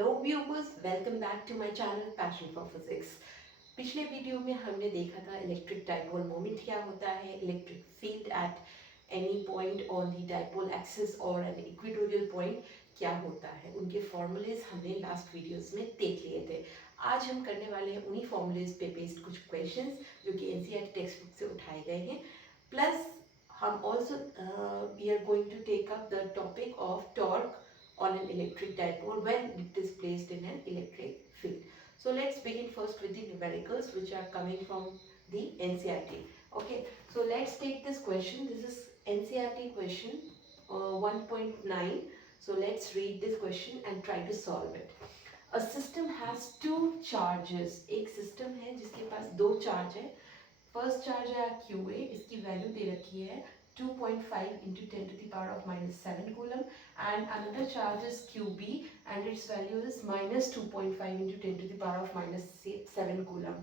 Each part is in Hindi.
Hello viewers, welcome back to my channel passion for physics. पिछले वीडियो में हमने देखा था इलेक्ट्रिक डाइपोल मोमेंट क्या होता है, electric field at any point on the dipole axis और एन इक्वेटोरियल पॉइंट क्या होता है। उनके फॉर्मूलेज हमने लास्ट वीडियोस में देख लिए थे। आज हम करने वाले हैं उन्हीं फॉर्मूलेज पे बेस्ड कुछ क्वेश्चंस जो कि एनसीईआरटी टेक्स्ट बुक से उठाए गए हैं। प्लस हम also we are going to take up the topic of torque on an electric dipole when it is placed in an electric field. So let's begin first with the numericals which are coming from the NCERT. Okay, so let's take this question. This is NCERT question 1.9. So let's read this question and try to solve it. A system has two charges. एक system है जिसके पास दो charge है. फर्स्ट चार्ज है QA, इसकी वैल्यू दे रखी है 2.5 into 10 to the power of -7 coulomb, and another charge is QB and its value is -2.5 into 10 to the power of -7 coulomb.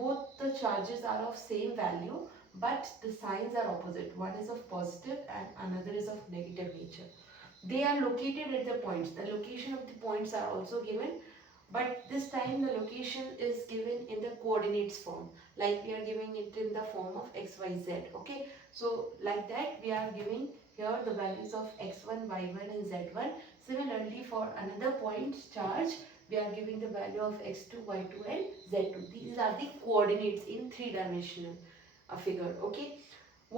Both the charges are of same value but the signs are opposite. One is of positive and another is of negative nature. They are located at the points. The location of the points are also given, but this time the location is given in the coordinates form, like we are giving it in the form of xyz. Okay, so like that we are giving here the values of x1, y1 and z1. Similarly, for another point charge we are giving the value of x2, y2 and z2. These are the coordinates in three-dimensional figure. Okay,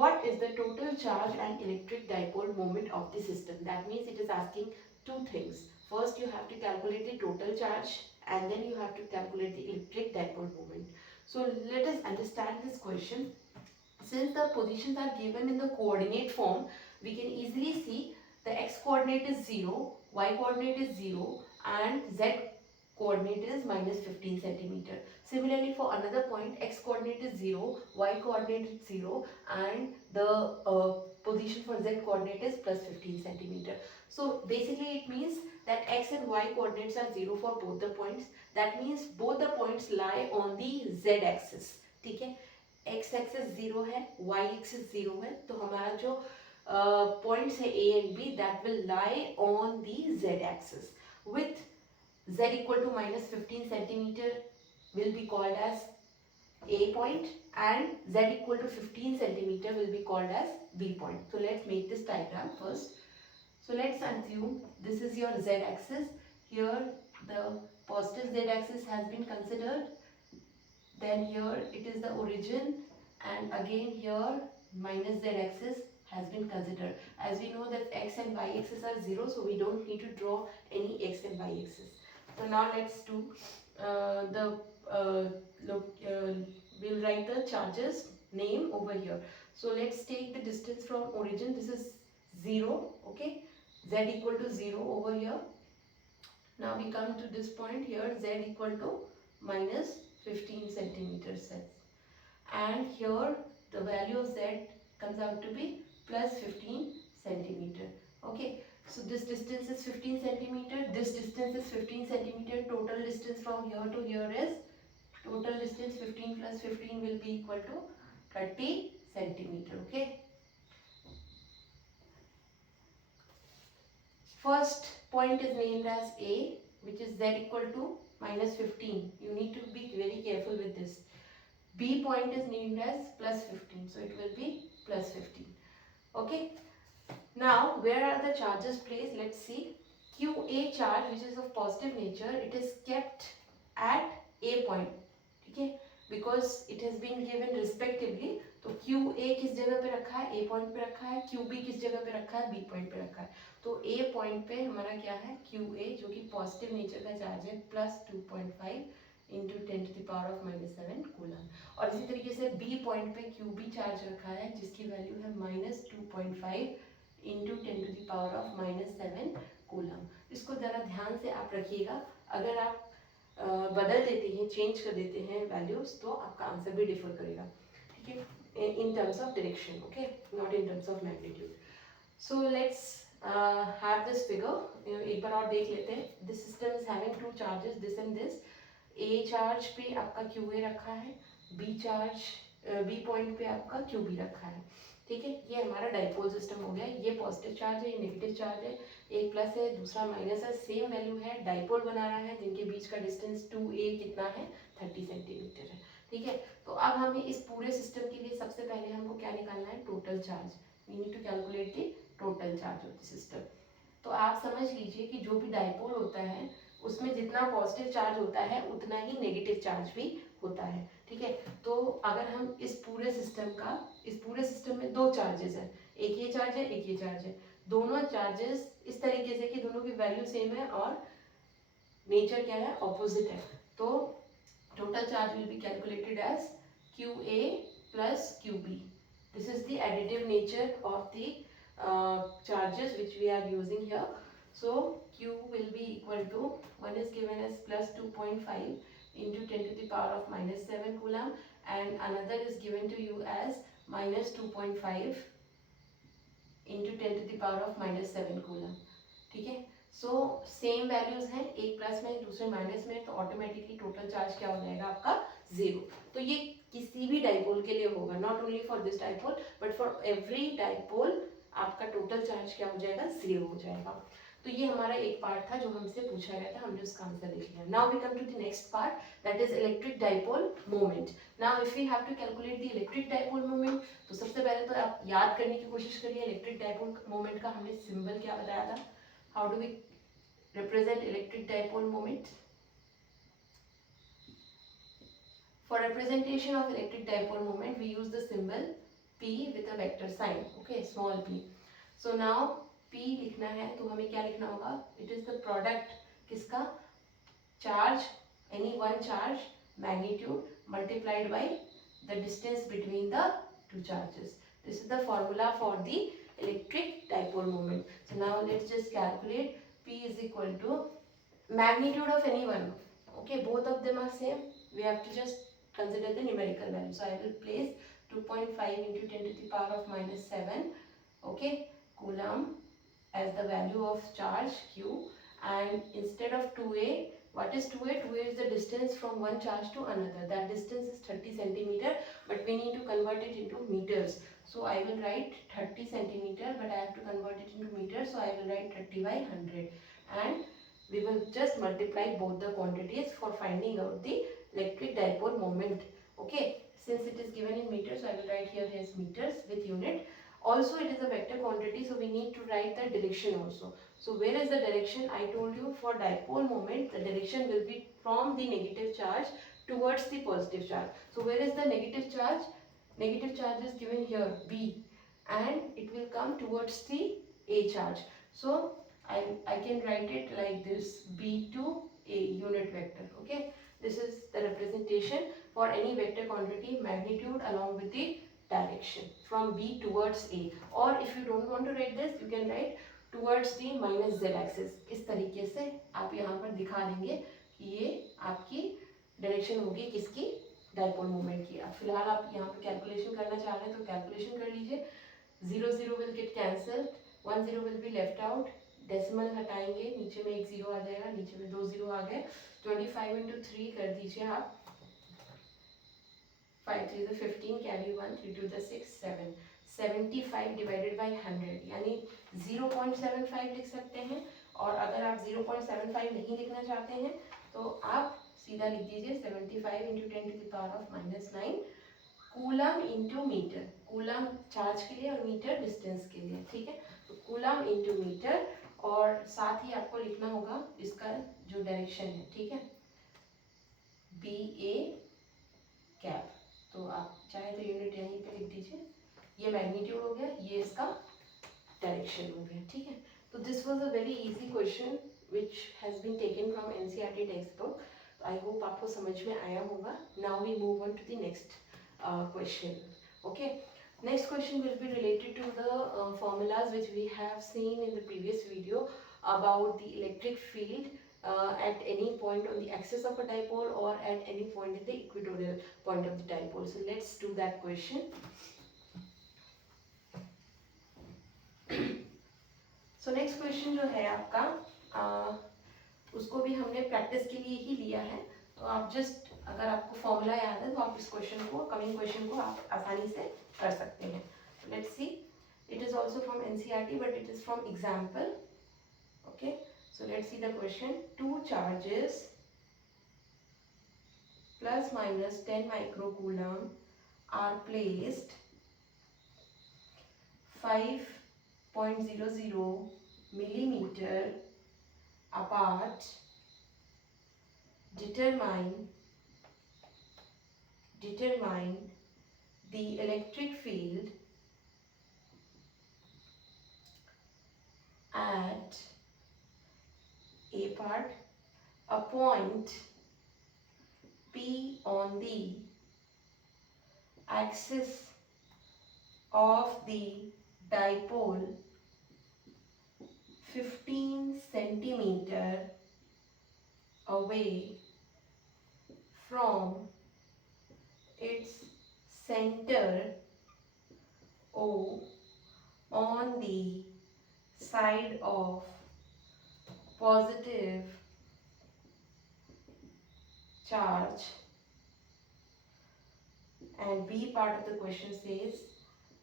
what is the total charge and electric dipole moment of the system? That means it is asking two things. First you have to calculate the total charge and then you have to calculate the electric dipole moment. So let us understand this question. Since the positions are given in the coordinate form, we can easily see the x coordinate is 0, y coordinate is 0 and z coordinate is -15 centimeter. Similarly, for another point, x coordinate is 0, y coordinate is 0 and the position for z coordinate is +15 centimeter. So basically it means that x and y coordinates are 0 for both the points. That means both the points lie on the z axis. ठीक है, x axis 0 है, y axis 0 है, तो हमारा जो points है a and b that will lie on the z axis with z equal to -15 centimeter will be called as A point and z equal to 15 centimeter will be called as B point. So let's make this diagram first. So let's assume this is your z axis. Here the positive z axis has been considered. Then here it is the origin and again here minus z axis has been considered. As we know that x and y axis are 0, so we don't need to draw any x and y axis. So now let's do we'll write the charges name over here. So let's take the distance from origin. This is 0. Okay, z equal to 0 over here. Now we come to this point here, z equal to -15 centimeters, and here the value of z comes out to be +15 centimeter. Okay, so this distance is 15 centimeter, this distance is 15 centimeter. Total distance from here to here is, total distance 15 plus 15 will be equal to 30 centimeter. Okay, first point is named as A, which is z equal to -15. You need to be very careful with this. B point is named as +15, so it will be +15. Okay, now where are the charges placed? Let's see. QA charge, which is of positive nature, it is kept at A point. Okay, because it has been given respectively. तो QA किस जगह पे रखा है? A point पे रखा है. QB किस जगह पे रखा है? B point पे रखा है. तो A point पे हमारा क्या है? QA जो कि पॉजिटिव नेचर का चार्ज है +2.5 into 10 to the power of -7 coulomb. और इसी तरीके से B पॉइंट पे QB चार्ज रखा है जिसकी वैल्यू है -2.5 into 10 to the power of -7 coulomb. इसको ज़रा ध्यान से आप रखिएगा. अगर आप बदल देते हैं, चेंज कर देते हैं वैल्यूज, तो आपका आंसर भी डिफर करेगा. ठीक है, in terms of direction. Okay, not in terms of magnitude. So let's have this figure. एक बार और देख लेते हैं. This system is having two charges, this and this. A charge पे आपका QA रखा है, बी पॉइंट पे आपका QB रखा है. ठीक है, ये हमारा डाइपोल सिस्टम हो गया। ये पॉजिटिव चार्ज है, ये नेगेटिव चार्ज है, एक प्लस है दूसरा माइनस है, सेम वैल्यू है, डाइपोल बना रहा है जिनके बीच का डिस्टेंस 2a कितना है 30 सेंटीमीटर है। ठीक है, तो अब हमें इस पूरे सिस्टम के लिए सबसे पहले हमको क्या निकालना है, total charge. We need to calculate the total charge of the system. तो आप समझ लीजिए कि जो भी डाइपोल होता है उसमें जितना पॉजिटिव चार्ज होता है उतना ही नेगेटिव चार्ज भी होता है। ठीक है, तो अगर हम इस पूरे सिस्टम में दो चार्जेस हैं, एक ये चार्ज है एक ये चार्ज है, दोनों चार्जेस इस तरीके से कि दोनों की वैल्यू सेम है और नेचर क्या है, ऑपोजिट है। तो total charge will be calculated as QA plus QB. This is the additive nature of the charges which we are using here. So Q will be equal to, one is given as plus 2.5 into 10 to the power of minus 7 coulomb and another is given to you as minus 2.5 into 10 to the power of minus 7 coulomb. ठीक है, सो सेम वैल्यूज हैं, एक प्लस में दूसरे माइनस में, तो ऑटोमेटिकली टोटल चार्ज क्या हो जाएगा आपका, 0। तो ये किसी भी डाइपोल के लिए होगा, not only for this dipole but for every dipole आपका टोटल चार्ज क्या हो जाएगा, 0 हो जाएगा। तो ये हमारा एक पार्ट था जो हमसे पूछा गया था, हमने उसका आंसर लिख लिया। Now we come to the next part, that is electric dipole moment. Now if we have to calculate the electric dipole moment, तो सबसे पहले तो आप याद करने की कोशिश करिए इलेक्ट्रिक डाइपोल मोमेंट का हमने सिंबल क्या बताया था। How do we represent electric dipole moment? For representation of electric dipole moment, we use the symbol P with a vector sign, okay, small p. So now P लिखना है तो हमें क्या लिखना होगा, it is the product किसका, charge, any one charge magnitude multiplied by the distance between the two charges. This is the formula for the electric dipole moment. So now let's just calculate. P is equal to magnitude of any one. Okay, both of them are same. We have to just consider the numerical value. So I will place 2.5 into 10 to the power of minus 7. Okay, coulomb as the value of charge Q, and instead of 2a, what is 2a? 2a is the distance from one charge to another. That distance is 30 centimeter, but we need to convert it into meters. So I will write 30 centimeter, but I have to convert it into meters, so I will write 30 by 100, and we will just multiply both the quantities for finding out the electric dipole moment. Okay, since it is given in meters, I will write here as meters with unit. Also it is a vector quantity, so we need to write the direction also. So where is the direction? I told you for dipole moment the direction will be from the negative charge towards the positive charge. So where is the negative charge? Negative charge is given here, B, and it will come towards the A charge. So I can write it like this, B to A unit vector. Okay, this is the representation for any vector quantity magnitude along with the direction from B towards A. Or if you don't want to write this, you can write towards the minus Z axis. इस तरीके से आप यहाँ पर दिखा देंगे कि ये आपकी डायरेक्शन होगी किसकी, डाइपोल मोमेंट की। अब फिलहाल आप यहाँ पे कैलकुलेशन करना चाह रहे हैं तो कैलकुलेशन कर लीजिए। 0 0 will get cancelled, 1 0 will be left out, decimal हटाएंगे, नीचे में एक 0 आ जाएगा, नीचे में 2 0 आ गए। 25 into 3 कर दीजिए आप, 5 3 is 15, carry 1, 3 2 is 6 7, 75 divided by 100 यानी 0.75 लिख सकते हैं। और अगर आप 0.75 नहीं लिखना चाहते हैं तो आप सीधा लिख दीजिए 75 into 10 to the power of minus 9 coulomb into metre. Coulomb charge के लिए और मीटर डिस्टेंस के लिए। ठीक है, तो कूलम इंटू मीटर, और साथ ही आपको लिखना होगा इसका जो डायरेक्शन है। ठीक है, बी ए कैप, तो आप चाहे तो यूनिट यहीं पे लिख दीजिए। ये मैग्नीट्यूड हो गया, ये इसका डायरेक्शन हो गया। ठीक है, तो this was a very easy question which has been taken from NCERT textbook. I hope आपको समझ में आया होगा। Now we move on to the next question. Okay, next question will be related to the formulas which we have seen in the previous video about the electric field at any point on the axis of a dipole or at any point in the equatorial point of the dipole. So let's do that question. So next question जो है आपका उसको भी हमने प्रैक्टिस के लिए ही लिया है, तो आप जस्ट अगर आपको फॉर्मूला याद है तो आप इस क्वेश्चन को, कमिंग क्वेश्चन को आप आसानी से कर सकते हैं। let's see. It is also from NCERT, but it is from example. Okay, so let's see the question. Two charges plus minus 10 microcoulomb are placed 5.00 millimeter apart. Determine the electric field at a part, a point P on the axis of the dipole 15 centimeter away from its center O on the side of positive charge. And B part of the question says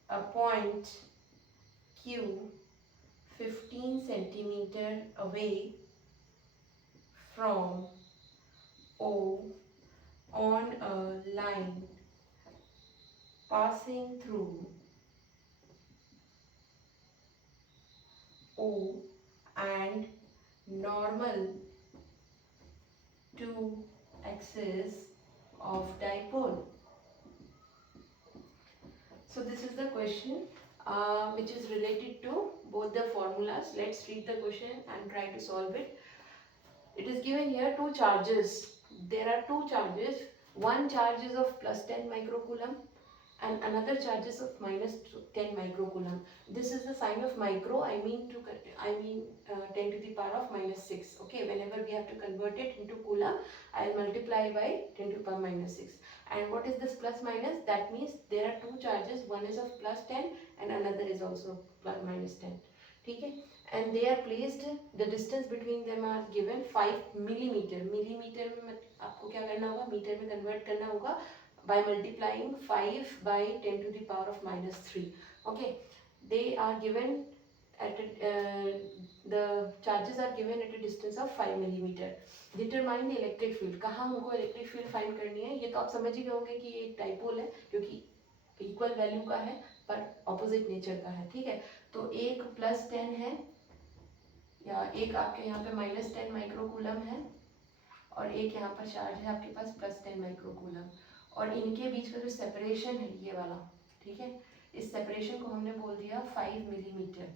a point Q 15 centimeter away from O on a line passing through O and normal to axis of dipole. So this is the question which is related to both the formulas. Let's read the question and try to solve it. It is given here two charges. There are two charges. One charge is of plus 10 microcoulomb and another charge is of minus 10 microcoulomb. This is the sign of micro. I mean 10 to the power of minus 6. Okay, whenever we have to convert it into coulomb, I will multiply by 10 to the power minus 6. And what is this plus minus? That means there are two charges. One is of plus 10 and another is also plus minus 10. Okay, and they are placed, the distance between them are given 5 millimeter. Millimetre में आपको क्या करना होगा, मीटर में कन्वर्ट करना होगा by multiplying 5 by 10 to the power of minus 3. Okay, they are given at the charges are given at a distance of 5 millimeter. Determine the electric field. कहाँ हमको electric field find करनी है? ये तो आप समझ ही गए होंगे कि ये एक डाइपोल है क्योंकि इक्वल वैल्यू का है पर ऑपोजिट नेचर का है. ठीक है, तो एक प्लस 10 है या एक आपके यहाँ पे माइनस 10 माइक्रोकूलम है और एक यहाँ पर चार्ज है आपके पास प्लस 10 माइक्रोकूलम और इनके बीच का जो सेपरेशन है ये वाला. ठीक है, इस सेपरेशन को हमने बोल दिया 5 मिलीमीटर.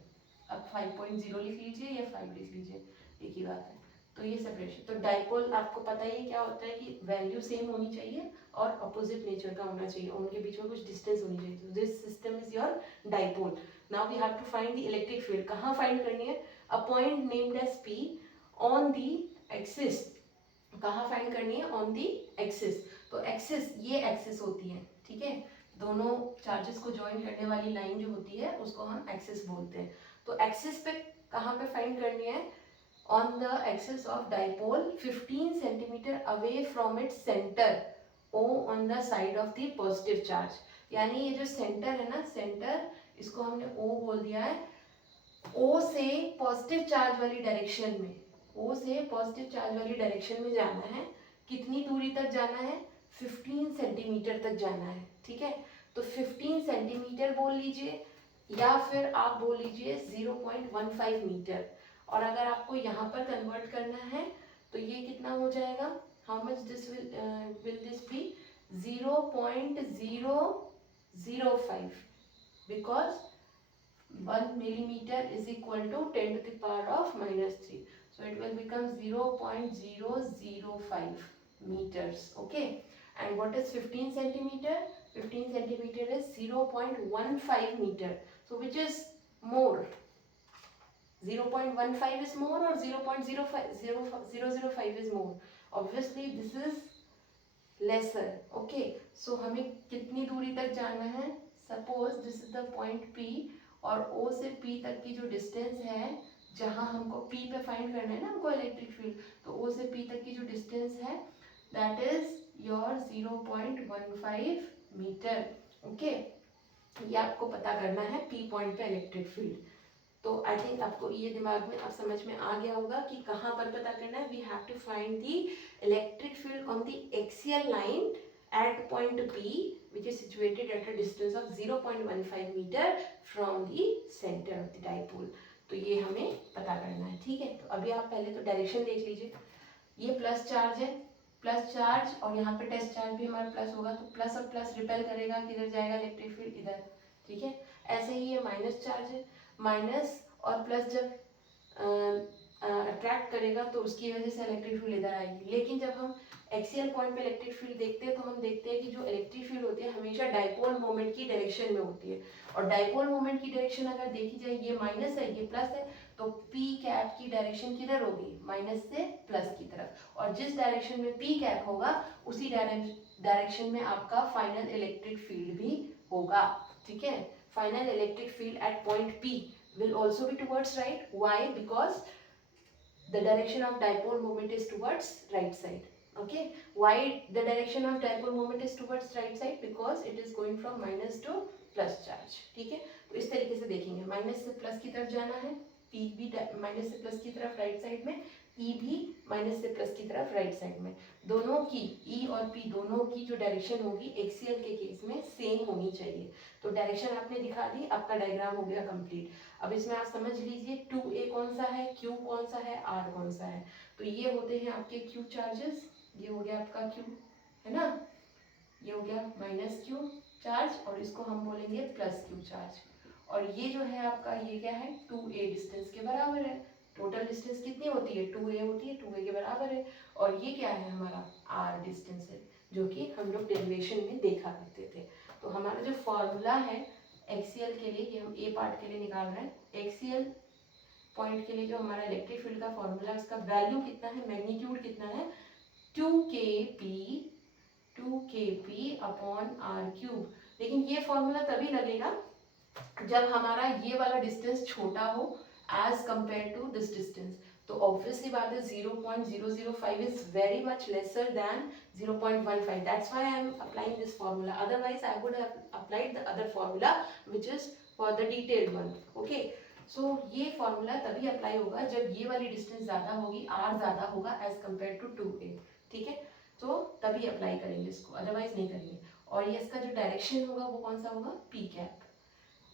अब 5.0 लिख लीजिए या 5 लिख लीजिए, एक ही बात है. तो ये सेपरेशन, तो डाइपोल आपको पता ही क्या होता है कि वैल्यू सेम होनी चाहिए और अपोजिट नेचर का होना चाहिए, उनके बीच में कुछ डिस्टेंस होनी चाहिए. तो this system is your dipole. Now we have to find the electric field. कहाँ फाइंड करनी है? A point named as P on the axis. कहाँ फाइंड करनी है? On the axis. तो एक्सिस, ये एक्सिस होती है. ठीक है, दोनों चार्जेस को ज्वाइन करने वाली लाइन जो होती है उसको हम एक्सिस बोलते हैं. तो एक्सिस पे कहाँ पे फाइंड करनी है? on the axis of dipole 15 centimeter away from its center O on the side of the positive charge. यानी ये जो सेंटर है ना, सेंटर इसको हमने O बोल दिया है. O से पॉजिटिव चार्ज वाली डायरेक्शन में, O से पॉजिटिव चार्ज वाली डायरेक्शन में जाना है. कितनी दूरी तक जाना है? 15 सेंटीमीटर तक जाना है. ठीक है, तो 15 सेंटीमीटर बोल लीजिए या फिर आप बोल लीजिए 0.15 मीटर. और अगर आपको यहाँ पर कन्वर्ट करना है तो ये कितना हो जाएगा? How much this will this be? 0.005 because 1 millimeter is equal to 10 to the power of minus 3. So it will become 0.005 meters. Okay, and what is 15 centimeter? 15 centimeter is 0.15 meter. So which is more? 0.15 is more or 0.005 is more? Obviously this is lesser. Okay, so हमें कितनी दूरी तक जाना है? Suppose this is the point P और O से P तक की जो डिस्टेंस है, जहाँ हमको P पे फाइंड करना है ना हमको इलेक्ट्रिक फील्ड, तो O से P तक की जो डिस्टेंस है that is your 0.15 metre. Okay, ये आपको पता करना है पी पॉइंट पे इलेक्ट्रिक फील्ड। तो आई थिंक आपको ये दिमाग में आप समझ में आ गया होगा कि कहाँ पर पता करना है। We have to find the electric field on the axial line at point P which is situated at a distance of 0.15 meter from the center of the dipole। तो ये हमें पता करना है, ठीक है। तो अभी आप पहले तो डायरेक्शन देख लीजिए, ये प्लस चार्ज है, प्लस चार्ज और यहाँ पे टेस्ट चार्ज भी हमारा प्लस होगा, तो प्लस और प्लस रिपेल करेगा, किधर जाएगा इलेक्ट्रिक फील्ड इधर, ठीक है। ऐसे ही ये माइनस चार्ज है, माइनस और प्लस जब अट्रैक्ट करेगा तो उसकी वजह से इलेक्ट्रिक फील्ड इधर आएगी। लेकिन जब हम एक्सियल पॉइंट पे इलेक्ट्रिक फील्ड देखते हैं तो हम देखते हैं कि जो इलेक्ट्रिक फील्ड होती है हमेशा डाइपोल मोमेंट की डायरेक्शन में होती है, और डाइपोल मोमेंट की डायरेक्शन अगर देखी जाए, ये माइनस है ये प्लस है, तो पी कैप की डायरेक्शन किधर होगी, माइनस से प्लस की तरफ, और जिस डायरेक्शन में पी कैप होगा उसी डायरेक्शन में आपका फाइनल इलेक्ट्रिक फील्ड भी होगा, ठीक है। Final electric field at point P will also be towards right. Why? Because the direction of dipole moment is towards right side. Okay, why the direction of dipole moment is towards right side? Because it is going from minus to plus charge, ठीक है। तो इस तरीके से देखेंगे, माइनस से प्लस की तरफ जाना है, P भी माइनस से प्लस की तरफ राइट साइड में, E भी माइनस से प्लस की तरफ राइट साइड में, दोनों की E और P दोनों की जो डायरेक्शन होगी एक्सियल के केस में सेम होनी चाहिए। तो डायरेक्शन आपने दिखा दी, आपका डायग्राम हो गया कंप्लीट। अब इसमें आप समझ लीजिए 2a कौन सा है, q कौन सा है, r कौन सा है। तो ये होते हैं आपके q चार्जेस, ये हो गया आपका q, है ना, ये हो गया माइनस q चार्ज और इसको हम बोलेंगे प्लस q चार्ज। और ये जो है आपका ये क्या है, 2a डिस्टेंस के बराबर है। टोटल डिस्टेंस कितनी होती है, 2a होती है, 2a के बराबर है। और ये क्या है हमारा r डिस्टेंस है, जो कि हम लोग डेरिवेशन में देखा करते थे। तो हमारा जो फॉर्मूला है एक्सियल के लिए, ये हम ए पार्ट के लिए निकाल रहे हैं, एक्सियल पॉइंट के लिए जो हमारा इलेक्ट्रिक फील्ड का फॉर्मूला, उसका वैल्यू कितना है, मैग्नीट्यूड कितना है, 2kp अपॉन आर क्यूब। लेकिन ये फॉर्मूला तभी लगेगा जब हमारा ये वाला डिस्टेंस छोटा हो as compare to this distance. तो ऑब्वियसली बात है 0.005 is very much lesser than 0.15, that's why I am applying this formula, otherwise I would have applied the other formula which is for the detailed one, okay। so ये फॉर्मूला तभी अप्लाई होगा जब ये वाली डिस्टेंस ज्यादा होगी, r ज्यादा होगा एज कंपेयर टू 2a, ठीक है। तो तभी अप्लाई करेंगे इसको, अदरवाइज नहीं करेंगे। और ये इसका जो डायरेक्शन होगा वो कौन सा होगा, p कैप,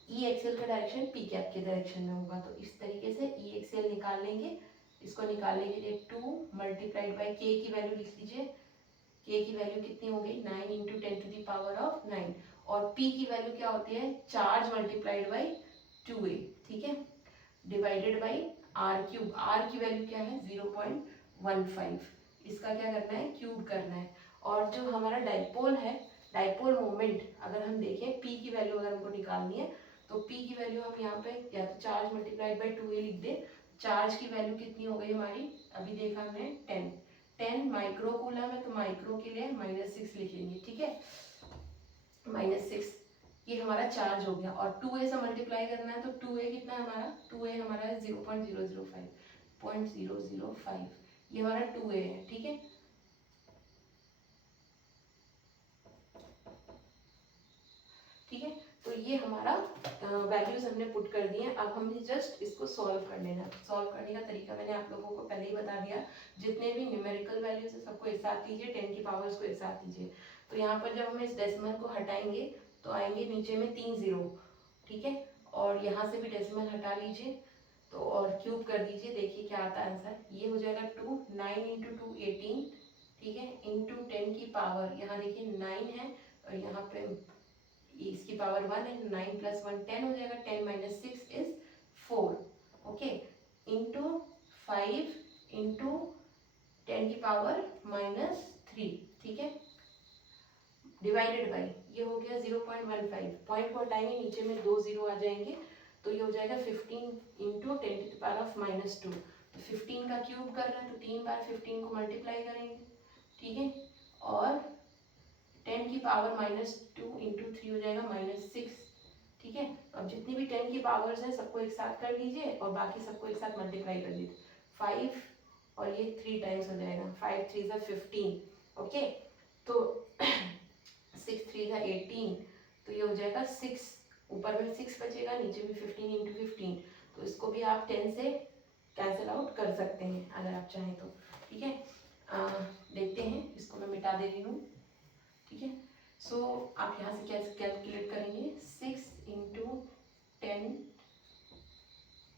ई एक्सेल का डायरेक्शन पी कैप के डायरेक्शन में होगा। तो इस तरीके से ई एक्सेल निकाल लेंगे। इसको निकालने के लिए 2 मल्टीप्लाइड बाई के की वैल्यू लिख लीजिए, के की वैल्यू कितनी हो गई, 9 into 10 to the power of 9, और पी की वैल्यू क्या होती है, चार्ज मल्टीप्लाइड बाई 2a, ठीक है, divided by R cube. R की वैल्यू क्या है 0.15, इसका क्या करना है, क्यूब करना है। और जो हमारा डाइपोल है, डाइपोल मोमेंट अगर हम देखें, पी की वैल्यू अगर हमको निकालनी है तो पी की वैल्यू हम यहाँ पे या तो चार्ज मल्टीप्लाइड बाई 2a लिख दें। चार्ज की वैल्यू कितनी हो गई हमारी, अभी देखा हमने 10 माइक्रो कूलम है, तो माइक्रो के लिए -6 लिखेंगे, ठीक है, -6, ये हमारा चार्ज हो गया। और 2a से मल्टीप्लाई करना है तो 2a कितना है हमारा, 2a हमारा है 0.005, ये हमारा 2a है, ठीक है। ठीक है, तो ये हमारा वैल्यूज हमने पुट कर दिए। अब हमें जस्ट इसको सॉल्व कर लेना। सॉल्व करने का तरीका मैंने आप लोगों को पहले ही बता दिया। जितने भी न्यूमेरिकल वैल्यूज है सबको एक साथ लीजिए, 10 की पावर्स को एक साथ लीजिए। तो यहाँ पर जब हम इस डेसिमल को हटाएंगे तो आएंगे नीचे में 3 जीरो, ठीक है, और यहाँ से भी डेसिमल हटा लीजिए तो और क्यूब कर दीजिए, देखिए क्या आता है आंसर। ये हो जाएगा 2, 9 इंटू 2 18, ठीक है, इंटू 10 की पावर, यहाँ देखिए 9 है और यहाँ पे इसकी पावर 1 है, 9 प्लस 1 10 हो जाएगा, 10 minus 6 is 4, okay, into 5 into 10 की पावर -3, ठीक है, डिवाइडेड बाई, ये हो गया 0.15, पॉइंट को हटाएंगे नीचे में 2 जीरो आ जाएंगे, तो ये हो जाएगा 15 इंटू 10 की पावर ऑफ -2। तो 15 का क्यूब कर रहे हैं तो 3 बार 15 को मल्टीप्लाई करेंगे, ठीक है, और 10 की पावर -2 इंटू 3 हो जाएगा -6, ठीक है। अब जितनी भी 10 की पावर्स हैं सबको एक साथ कर लीजिए और बाकी सबको एक साथ मल्टीप्लाई कर लीजिए, 5 और ये 3 टाइम्स हो जाएगा, 5 3 ज़ा 15, ओके, तो 6 3 ज़ा 18, तो ये हो जाएगा 6 ऊपर में 6 बचेगा, नीचे में 15 इंटू 15, तो इसको भी आप 10 से कैंसिल आउट कर सकते हैं अगर आप चाहें तो। ठीक है, देखते हैं, इसको मैं मिटा दे रही हूँ। ठीक है, सो आप यहाँ से कैसे कैलकुलेट करेंगे, 6 इंटू 10,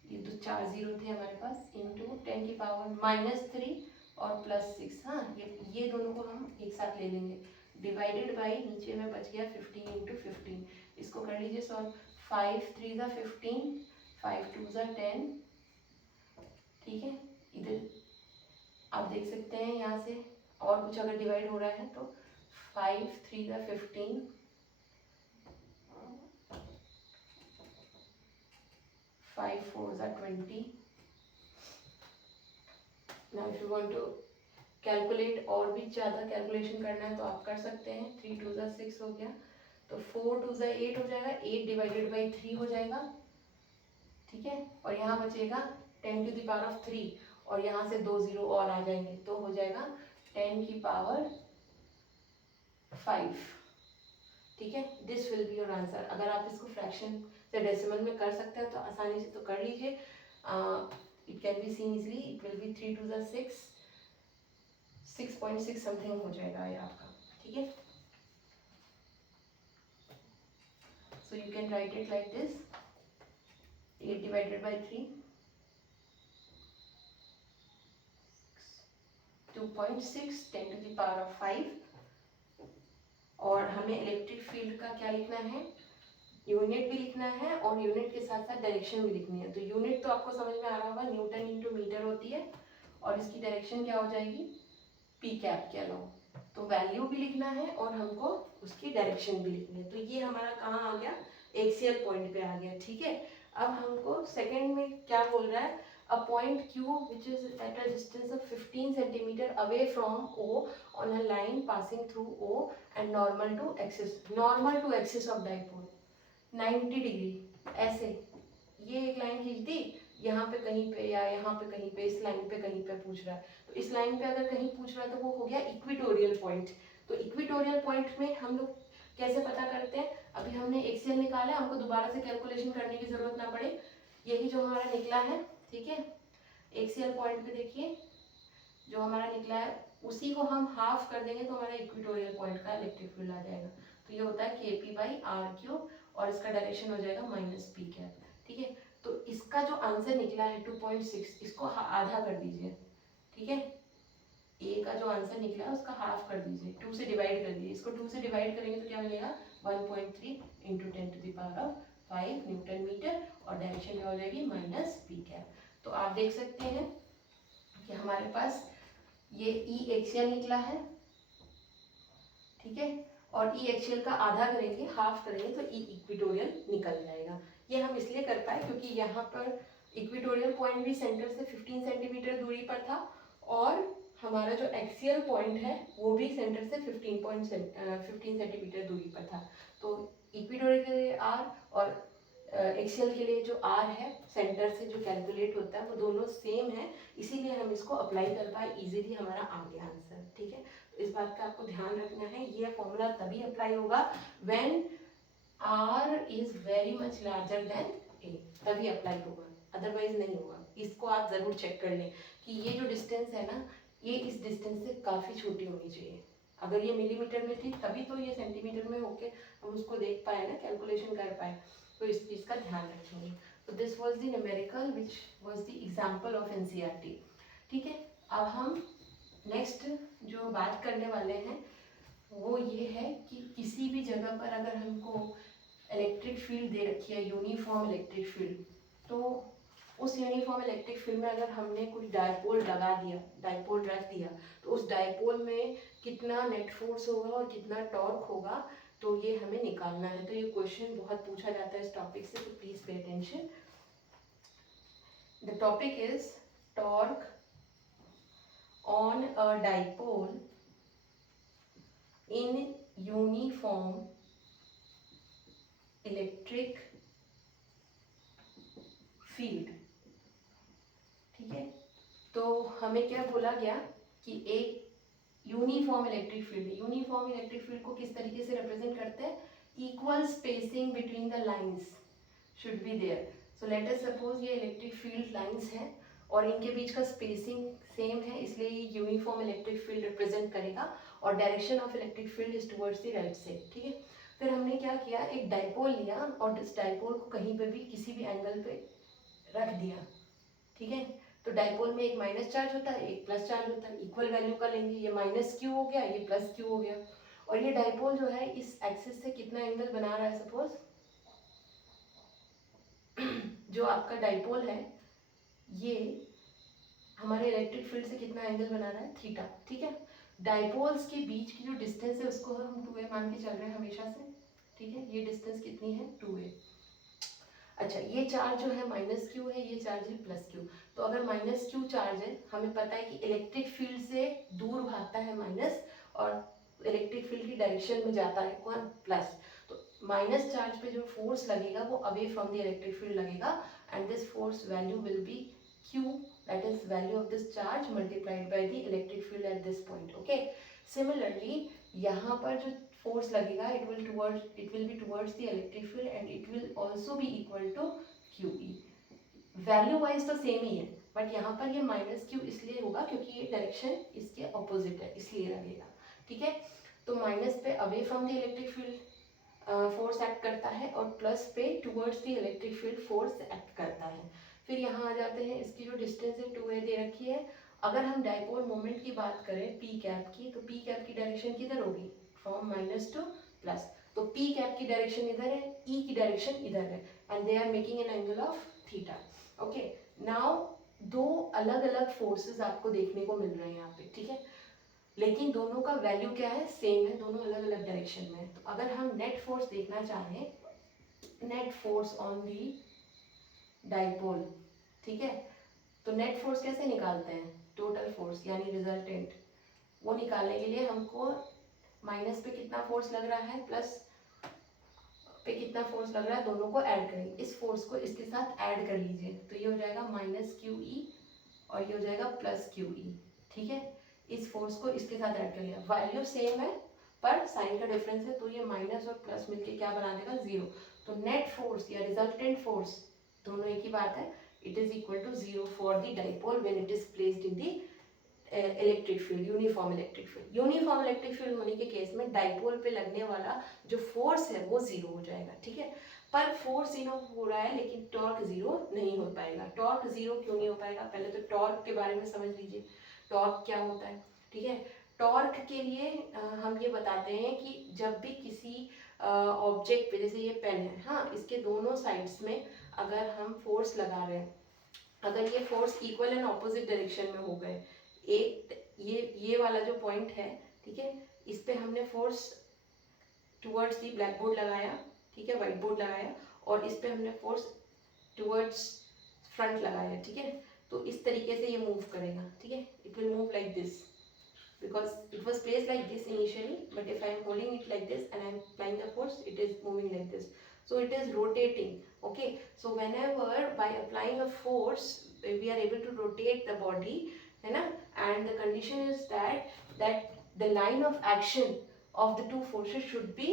ये तो 4 जीरो थे हमारे पास, इंटू 10 की पावर -3 और +6। हाँ, ये दोनों को हम एक साथ ले लेंगे, डिवाइडेड बाई नीचे में बच गया 15 इंटू 15। इसको कर लीजिए सॉल्व, 5 3 ज़ा 15, 5 2 ज़ा 10। ठीक है, इधर आप देख सकते हैं यहाँ से और कुछ अगर डिवाइड हो रहा है तो 5 3 ज़ा 15, 5 4 ज़ा 20। Now if you want to calculate और भी ज़्यादा कैलकुलेशन करना है तो आप कर सकते हैं, 3 2 ज़ा 6 हो गया, तो 4 2 ज़ा 8 हो जाएगा, 8 डिवाइडेड बाई 3 हो जाएगा। ठीक है, और यहाँ बचेगा 10 टू द पावर ऑफ 3, और यहाँ से 2 जीरो और आ जाएंगे तो हो जाएगा 10 की पावर 5। ठीक है, this will be your answer. अगर आप इसको फ्रैक्शन से डेसिमल में कर सकते हैं तो आसानी से तो कर लीजिए। It can be seen easily, it will B 3 2 ज़ा 6, 6.6 समथिंग हो जाएगा ये आपका। ठीक है, so you can write it like this, 8 divided by 3, 2.6, 10 to the power of 5। और हमें इलेक्ट्रिक फील्ड का क्या लिखना है, यूनिट भी लिखना है और यूनिट के साथ साथ डायरेक्शन भी लिखनी है। तो यूनिट तो आपको समझ में आ रहा होगा, न्यूटन इंटू मीटर होती है, और इसकी डायरेक्शन क्या हो जाएगी, पी कैप के अलाउ। तो वैल्यू भी लिखना है और हमको उसकी डायरेक्शन भी लिखनी है। तो ये हमारा कहाँ आ गया, एक्सियल पॉइंट पे आ गया। ठीक है, अब हमको सेकंड में क्या बोल रहा है, a point Q which is at a distance of 15 centimeter away from O on a line passing through O and normal to axis of dipole 90 degree. ऐसे ये एक लाइन खींच दी, यहाँ पे कहीं पे या यहाँ पे कहीं पे, इस लाइन पे कहीं पे पूछ रहा है, तो इस लाइन पे अगर कहीं पूछ रहा है तो वो हो गया इक्विटोरियल पॉइंट। तो इक्विटोरियल पॉइंट में हम लोग कैसे पता करते हैं, अभी हमने एक्सियल निकाला, हमको दोबारा से कैलकुलेशन करने की जरूरत ना पड़े, यही जो हमारा निकला है। ठीक है, एक्सियल पॉइंट पे देखिए जो हमारा निकला है उसी को हम हाफ कर देंगे तो हमारा इक्विटोरियल पॉइंट का इलेक्ट्रिक फील्ड आ जाएगा। तो ये होता है KP/R³ और इसका डायरेक्शन हो जाएगा -P कैप। ठीक है, तो इसका जो आंसर निकला है 2.6, इसको आधा कर दीजिए। ठीक है, ए का जो आंसर निकला है उसका हाफ कर दीजिए, 2 से डिवाइड कर दीजिए। इसको 2 से डिवाइड करेंगे तो क्या मिलेगा, 1.3 into 10 to the power of 5 newton metre, और डायरेक्शन क्या हो जाएगी, -P कैप। तो आप देख सकते हैं कि हमारे पास ये ई एक्सियल निकला है। ठीक है, और ई एक्सियल का आधा करेंगे, हाफ करेंगे तो ई इक्विटोरियल निकल जाएगा। ये हम इसलिए कर पाए क्योंकि यहाँ पर इक्विटोरियल पॉइंट भी सेंटर से 15 सेंटीमीटर दूरी पर था, और हमारा जो एक्सियल पॉइंट है वो भी सेंटर से 15 सेंटीमीटर दूरी पर था। तो इक्विटोरियल के लिए आर और एक्सियल के लिए जो आर है सेंटर से जो कैलकुलेट होता है वो दोनों सेम है, इसीलिए हम इसको अप्लाई कर पाए इजीली, हमारा आ गया आंसर। ठीक है, इस बात का आपको ध्यान रखना है, ये फॉर्मूला तभी अप्लाई होगा when r is very much larger than a, तभी अप्लाई होगा, अदरवाइज नहीं होगा। इसको आप जरूर चेक कर लें कि ये जो डिस्टेंस है ना, ये इस डिस्टेंस से काफ़ी छोटी होनी चाहिए। अगर ये मिलीमीटर में थी तभी तो ये सेंटीमीटर में होके हम उसको देख पाए ना, कैलकुलेशन कर पाए, तो इस चीज़ का ध्यान रखेंगे। तो this was the numerical which was the example of NCERT। ठीक है, अब हम नेक्स्ट जो बात करने वाले हैं वो ये है कि किसी भी जगह पर अगर हमको इलेक्ट्रिक फील्ड दे रखी है, यूनिफॉर्म इलेक्ट्रिक फील्ड, तो उस यूनिफॉर्म इलेक्ट्रिक फील्ड में अगर हमने कुछ डायपोल लगा दिया, डायपोल रख दिया, तो उस डायपोल में कितना नेट फोर्स होगा और कितना टॉर्क होगा, तो ये हमें निकालना है। तो ये क्वेश्चन बहुत पूछा जाता है इस टॉपिक से, तो please pay attention. The topic is torque on a dipole in uniform electric field. ठीक है, तो हमें क्या बोला गया कि एक uniform electric field, uniform electric field को किस तरीके से रिप्रेजेंट करते हैं, equal spacing between the lines should be there. So let us suppose ये इलेक्ट्रिक फील्ड लाइंस हैं और इनके बीच का स्पेसिंग सेम है, इसलिए ये यूनिफॉर्म इलेक्ट्रिक फील्ड रिप्रेजेंट करेगा और direction of electric field is towards the right side. ठीक है, फिर हमने क्या किया, एक डाइपोल लिया और इस डाइपोल को कहीं पे भी किसी भी एंगल पे रख दिया। ठीक है, तो डाइपोल में एक माइनस चार्ज होता है, एक प्लस चार्ज होता है, इक्वल वैल्यू का लेंगे, ये माइनस क्यू हो गया, ये प्लस क्यू हो गया। और ये डाइपोल जो है इस एक्सिस से कितना एंगल बना रहा है, सपोज जो आपका डाइपोल है ये हमारे इलेक्ट्रिक फील्ड से कितना एंगल बना रहा है, थीटा। ठीक है, डाइपोल्स के बीच की जो डिस्टेंस है उसको हम 2a मान के चल रहे हैं हमेशा से। ठीक है, ये डिस्टेंस कितनी है, 2a। अच्छा, ये चार्ज जो है माइनस क्यू है, ये चार्ज है प्लस क्यू। तो अगर माइनस क्यू चार्ज है, हमें पता है कि इलेक्ट्रिक फील्ड से दूर भागता है माइनस और इलेक्ट्रिक फील्ड की डायरेक्शन में जाता है कौन, प्लस। तो माइनस चार्ज पे जो फोर्स लगेगा वो away from the electric field लगेगा and this force value will be q, that is value of this charge multiplied by the electric field at this point. Okay, similarly यहाँ पर जो force लगेगा it will be towards the electric field and it will also be equal to QE. value wise तो सेम ही है बट यहाँ पर ये माइनस क्यू इसलिए होगा क्योंकि ये डायरेक्शन इसके ऑपोजिट है इसलिए लगेगा। ठीक है, तो माइनस पे away from the electric field force act करता है और प्लस पे towards the electric field force act करता है। फिर यहाँ आ जाते हैं, इसकी जो डिस्टेंस है 2a दे रखी है। अगर हम डाइपोल मोमेंट की बात करें p कैप की, तो p कैप की डायरेक्शन किधर होगी, फ्रॉम माइनस टू प्लस। तो p कैप की डायरेक्शन इधर है, e की डायरेक्शन इधर है and they are making an angle of theta. Okay, now दो अलग अलग फोर्सेस आपको देखने को मिल रहे हैं यहाँ पे। ठीक है, लेकिन दोनों का वैल्यू क्या है, सेम है, दोनों अलग अलग डायरेक्शन में। तो अगर हम नेट फोर्स देखना चाहें, net force on the dipole, ठीक है, तो नेट फोर्स कैसे निकालते हैं, टोटल फोर्स यानी रिजल्टेंट, वो निकालने के लिए हमको माइनस पे कितना फोर्स लग रहा है प्लस पे कितना फोर्स लग रहा है दोनों को ऐड करेंगे। इस फोर्स को इसके साथ ऐड कर लीजिए तो ये हो जाएगा माइनस क्यू ई और ये हो जाएगा प्लस क्यू ई। ठीक है, इस फोर्स को इसके साथ ऐड कर लिया, वैल्यू सेम है पर साइन का डिफरेंस है, तो ये माइनस और प्लस मिलके क्या बना देगा, जीरो। तो नेट फोर्स या रिजल्टेंट फोर्स दोनों एक ही बात है, it is equal to 0 for the dipole when it is placed in the electric field, uniform electric field. Uniform electric field होने के केस में डाइपोल पे लगने वाला जो फोर्स है वो जीरो हो जाएगा। ठीक है, पर फोर्स जीरो हो रहा है लेकिन टॉर्क जीरो नहीं हो पाएगा। टॉर्क जीरो क्यों नहीं हो पाएगा, पहले तो टॉर्क के बारे में समझ लीजिए, टॉर्क क्या होता है। ठीक है, टॉर्क के लिए हम ये बताते हैं कि जब भी किसी ऑब्जेक्ट पे, जैसे ये पेन है, हाँ, इसके दोनों साइड्स में अगर हम फोर्स लगा रहे हैं, अगर ये force equal and opposite direction में हो गए, एक ये वाला जो पॉइंट है, ठीक है, इस पे हमने force towards the black board लगाया, ठीक है, व्हाइट बोर्ड लगाया, और इस पे हमने फोर्स टुवर्ड्स फ्रंट लगाया। ठीक है, तो इस तरीके से ये मूव करेगा। ठीक है, it will move like this because it was placed like this initially, but if I am holding it like this and I am applying the force, it is moving like this, so it is rotating. Okay, so whenever by applying a force we are able to rotate the body, है ना, and the condition is that the line of action of the two forces should be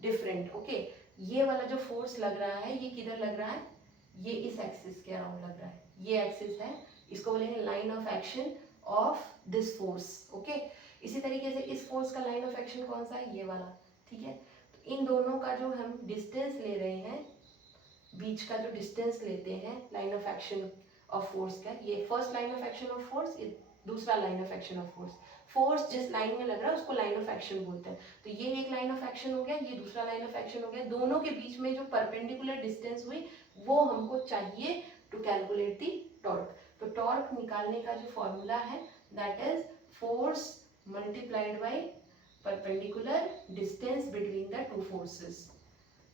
different. Okay, ये वाला जो force लग रहा है ये किधर लग रहा है, ये इस एक्सिस के अराउंड लग रहा है, ये एक्सिस है, इसको बोलेंगे line of action of this force. Okay, इसी तरीके से इस फोर्स का लाइन ऑफ एक्शन कौन सा है, ये वाला। ठीक है, तो इन दोनों का जो हम डिस्टेंस ले रहे हैं, बीच का जो डिस्टेंस लेते हैं line of action of force का, ये first line of action of force, ये दूसरा line of action of force. Force जिस लाइन में लग रहा है उसको लाइन ऑफ एक्शन बोलते हैं। तो ये एक लाइन ऑफ एक्शन हो गया, ये दूसरा लाइन ऑफ एक्शन हो गया, दोनों के बीच में जो परपेंडिकुलर डिस्टेंस हुई वो हमको चाहिए टू कैलकुलेट दी टॉर्क। तो टॉर्क निकालने का जो फॉर्मूला है that is force multiplied by perpendicular distance between the two forces,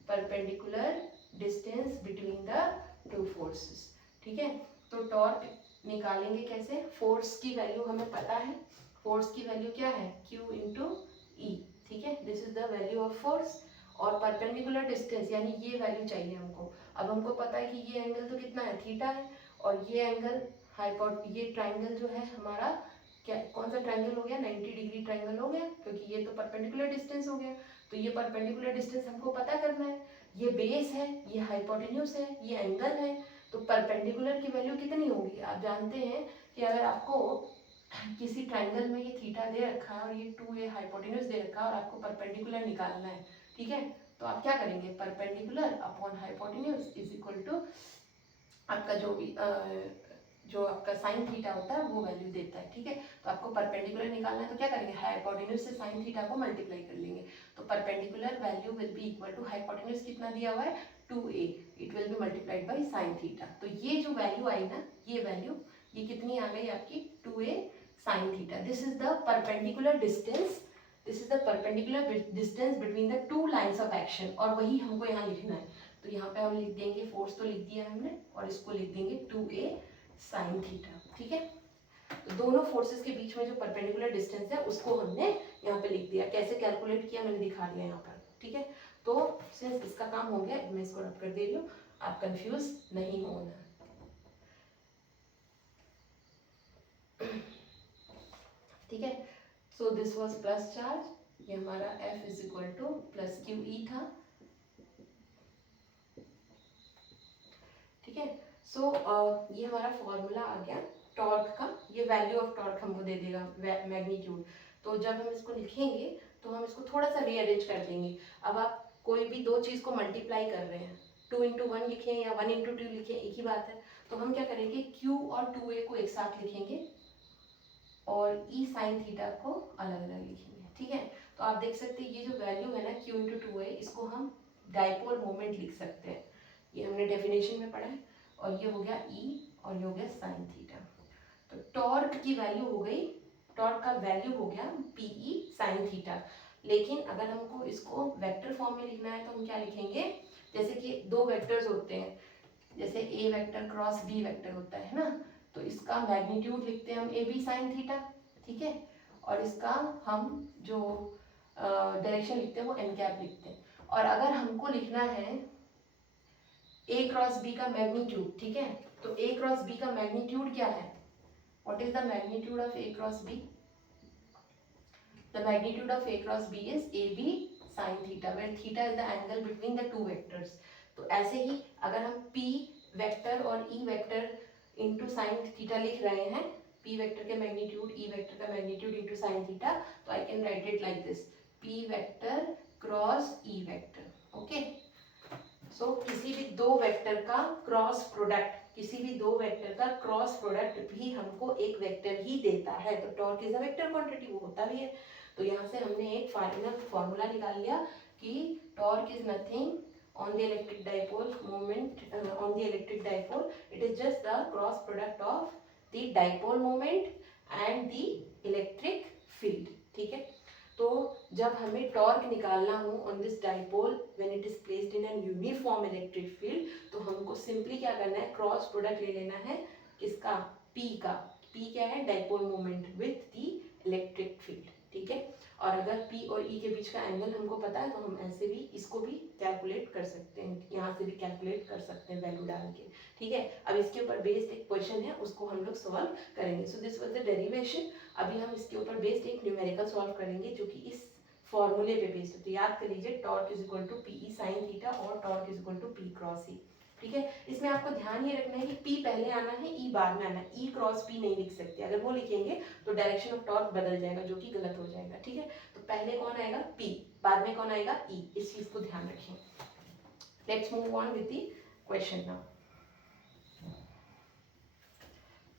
perpendicular distance between the two forces. ठीक है, तो टॉर्क निकालेंगे कैसे, फोर्स की वैल्यू हमें पता है, फोर्स की वैल्यू क्या है, Q इंटू ई। ठीक है, this is the value of force, और परपेंडिकुलर डिस्टेंस यानी ये वैल्यू चाहिए हमको। अब हमको पता है कि ये एंगल तो कितना है, थीटा है, और ये एंगल ये ट्राइंगल जो है हमारा क्या, कौन सा ट्राइंगल हो गया, 90 डिग्री ट्राइंगल हो गया, क्योंकि ये तो परपेंडिकुलर डिस्टेंस हो गया। तो ये परपेंडिकुलर डिस्टेंस हमको पता करना है, ये बेस है, ये हाइपोटेन्यूज है, ये एंगल है, तो परपेंडिकुलर की वैल्यू कितनी होगी। आप जानते हैं कि अगर आपको किसी ट्रायंगल में ये थीटा दे रखा है और ये 2a हाइपोटेन्यूज दे रखा है और आपको परपेंडिकुलर निकालना है, ठीक है, तो आप क्या करेंगे, perpendicular upon hypotenuse is equal to आपका जो आपका साइन थीटा होता है वो वैल्यू देता है, ठीक है। तो आपको परपेंडिकुलर निकालना है तो क्या करेंगे, हाइपोटेन्यूज से साइन थीटा को मल्टीप्लाई कर लेंगे, तो perpendicular value will be equal to hypotenuse कितना दिया हुआ है 2a, it will be multiplied by sine theta. तो ये जो वैल्यू आई ना, ये वैल्यू ये कितनी आ गई आपकी 2a sine theta. This is the perpendicular distance, this is the perpendicular distance between the two lines of action, और वही हमको यहाँ लिखना है। तो यहाँ पे हम लिख देंगे, फोर्स तो लिख दिया हमने, और इसको लिख देंगे 2a साइन थीटा, ठीक है। तो दोनों फोर्सेस के बीच में जो परपेंडिकुलर डिस्टेंस है उसको हमने यहाँ पे लिख दिया। कैसे कैलकुलेट किया मैंने दिखा दिया यहाँ पर, ठीक है। तो सिंस इसका काम हो गया, मैं इसको रब कर दे रही हूँ, आप कंफ्यूज नहीं होना, ठीक है। So this was plus charge, ये हमारा F is equal two plus Q E था, ठीक है। सो ये हमारा फॉर्मूला आ गया टॉर्क का, ये वैल्यू ऑफ टॉर्क हमको दे देगा मैग्नीट्यूड। तो जब हम इसको लिखेंगे तो हम इसको थोड़ा सा रीअरेंज कर देंगे। अब आप कोई भी दो चीज़ को मल्टीप्लाई कर रहे हैं, 2 इंटू 1 लिखें या 1 इंटू 2 लिखें, एक ही बात है। तो हम क्या करेंगे, Q और 2a को एक साथ लिखेंगे और E साइन थीटा को अलग अलग लिखेंगे, ठीक है। तो आप देख सकते हैं ये जो वैल्यू है ना Q इंटू 2a, इसको हम डाइपोल मोमेंट लिख सकते हैं, ये हमने डेफिनेशन में पढ़ा है। और ये हो गया E और ये हो गया साइन थीटा। तो टॉर्क की वैल्यू हो गई, टॉर्क का वैल्यू हो गया PE साइन थीटा। लेकिन अगर हमको इसको वेक्टर फॉर्म में लिखना है तो हम क्या लिखेंगे, जैसे कि दो वेक्टर्स होते हैं, जैसे A vector cross B vector होता है ना, तो इसका मैग्नीट्यूड लिखते हैं हम AB साइन थीटा, ठीक है। और इसका हम जो डायरेक्शन लिखते हैं वो n कैप लिखते हैं। और अगर हमको लिखना है A क्रॉस B का मैग्नीट्यूड, ठीक है, तो A क्रॉस B का मैग्नीट्यूड क्या है, what is the magnitude of A cross B? The magnitude of A cross B is AB sin theta, where theta is the angle between the two vectors. तो ऐसे ही अगर हम P वेक्टर और E vector into sine theta लिख रहे हैं, P वेक्टर के मैग्नीट्यूड E वेक्टर का मैग्नीट्यूड इंटू साइन थीटा, तो I can write it like this, P vector cross E vector, okay. So किसी भी दो वेक्टर का क्रॉस प्रोडक्ट, किसी भी दो वेक्टर का क्रॉस प्रोडक्ट भी हमको एक वेक्टर ही देता है, तो torque is a vector quantity, वो होता भी है। तो यहाँ से हमने एक फार्मूला निकाल लिया कि torque is nothing on the electric dipole moment, on the electric dipole, it is just the cross product of the dipole moment and the electric field, ठीक है। तो जब हमें टॉर्क निकालना हो on this dipole when it is placed in an uniform electric field, तो हमको सिंपली क्या करना है, क्रॉस प्रोडक्ट ले लेना है किसका, P का। P क्या है, dipole moment with the electric field, ठीक है। और अगर P और E के बीच का एंगल हमको पता है तो हम ऐसे भी इसको भी कैलकुलेट कर सकते हैं, यहाँ से भी कैलकुलेट कर सकते हैं वैल्यू डाल के, ठीक है। अब इसके ऊपर बेस्ड एक क्वेश्चन है, उसको हम लोग सॉल्व करेंगे। So this was the derivation. अभी हम इसके ऊपर बेस्ड एक न्यूमेरिकल सॉल्व करेंगे जो कि इस फॉर्मूले पे बेस्ड है। तो याद कर लीजिए, torque is equal to PE sine theta और torque is equal to P cross E, ठीक है। इसमें आपको ध्यान ये रखना है कि P पहले आना है, E बाद में आना है। E क्रॉस P नहीं लिख सकते, अगर वो लिखेंगे तो डायरेक्शन ऑफ टॉर्क बदल जाएगा, जो कि गलत हो जाएगा, ठीक है। तो पहले कौन आएगा, P, बाद में कौन आएगा, E, इस चीज को ध्यान रखें। Let's move on with the question now.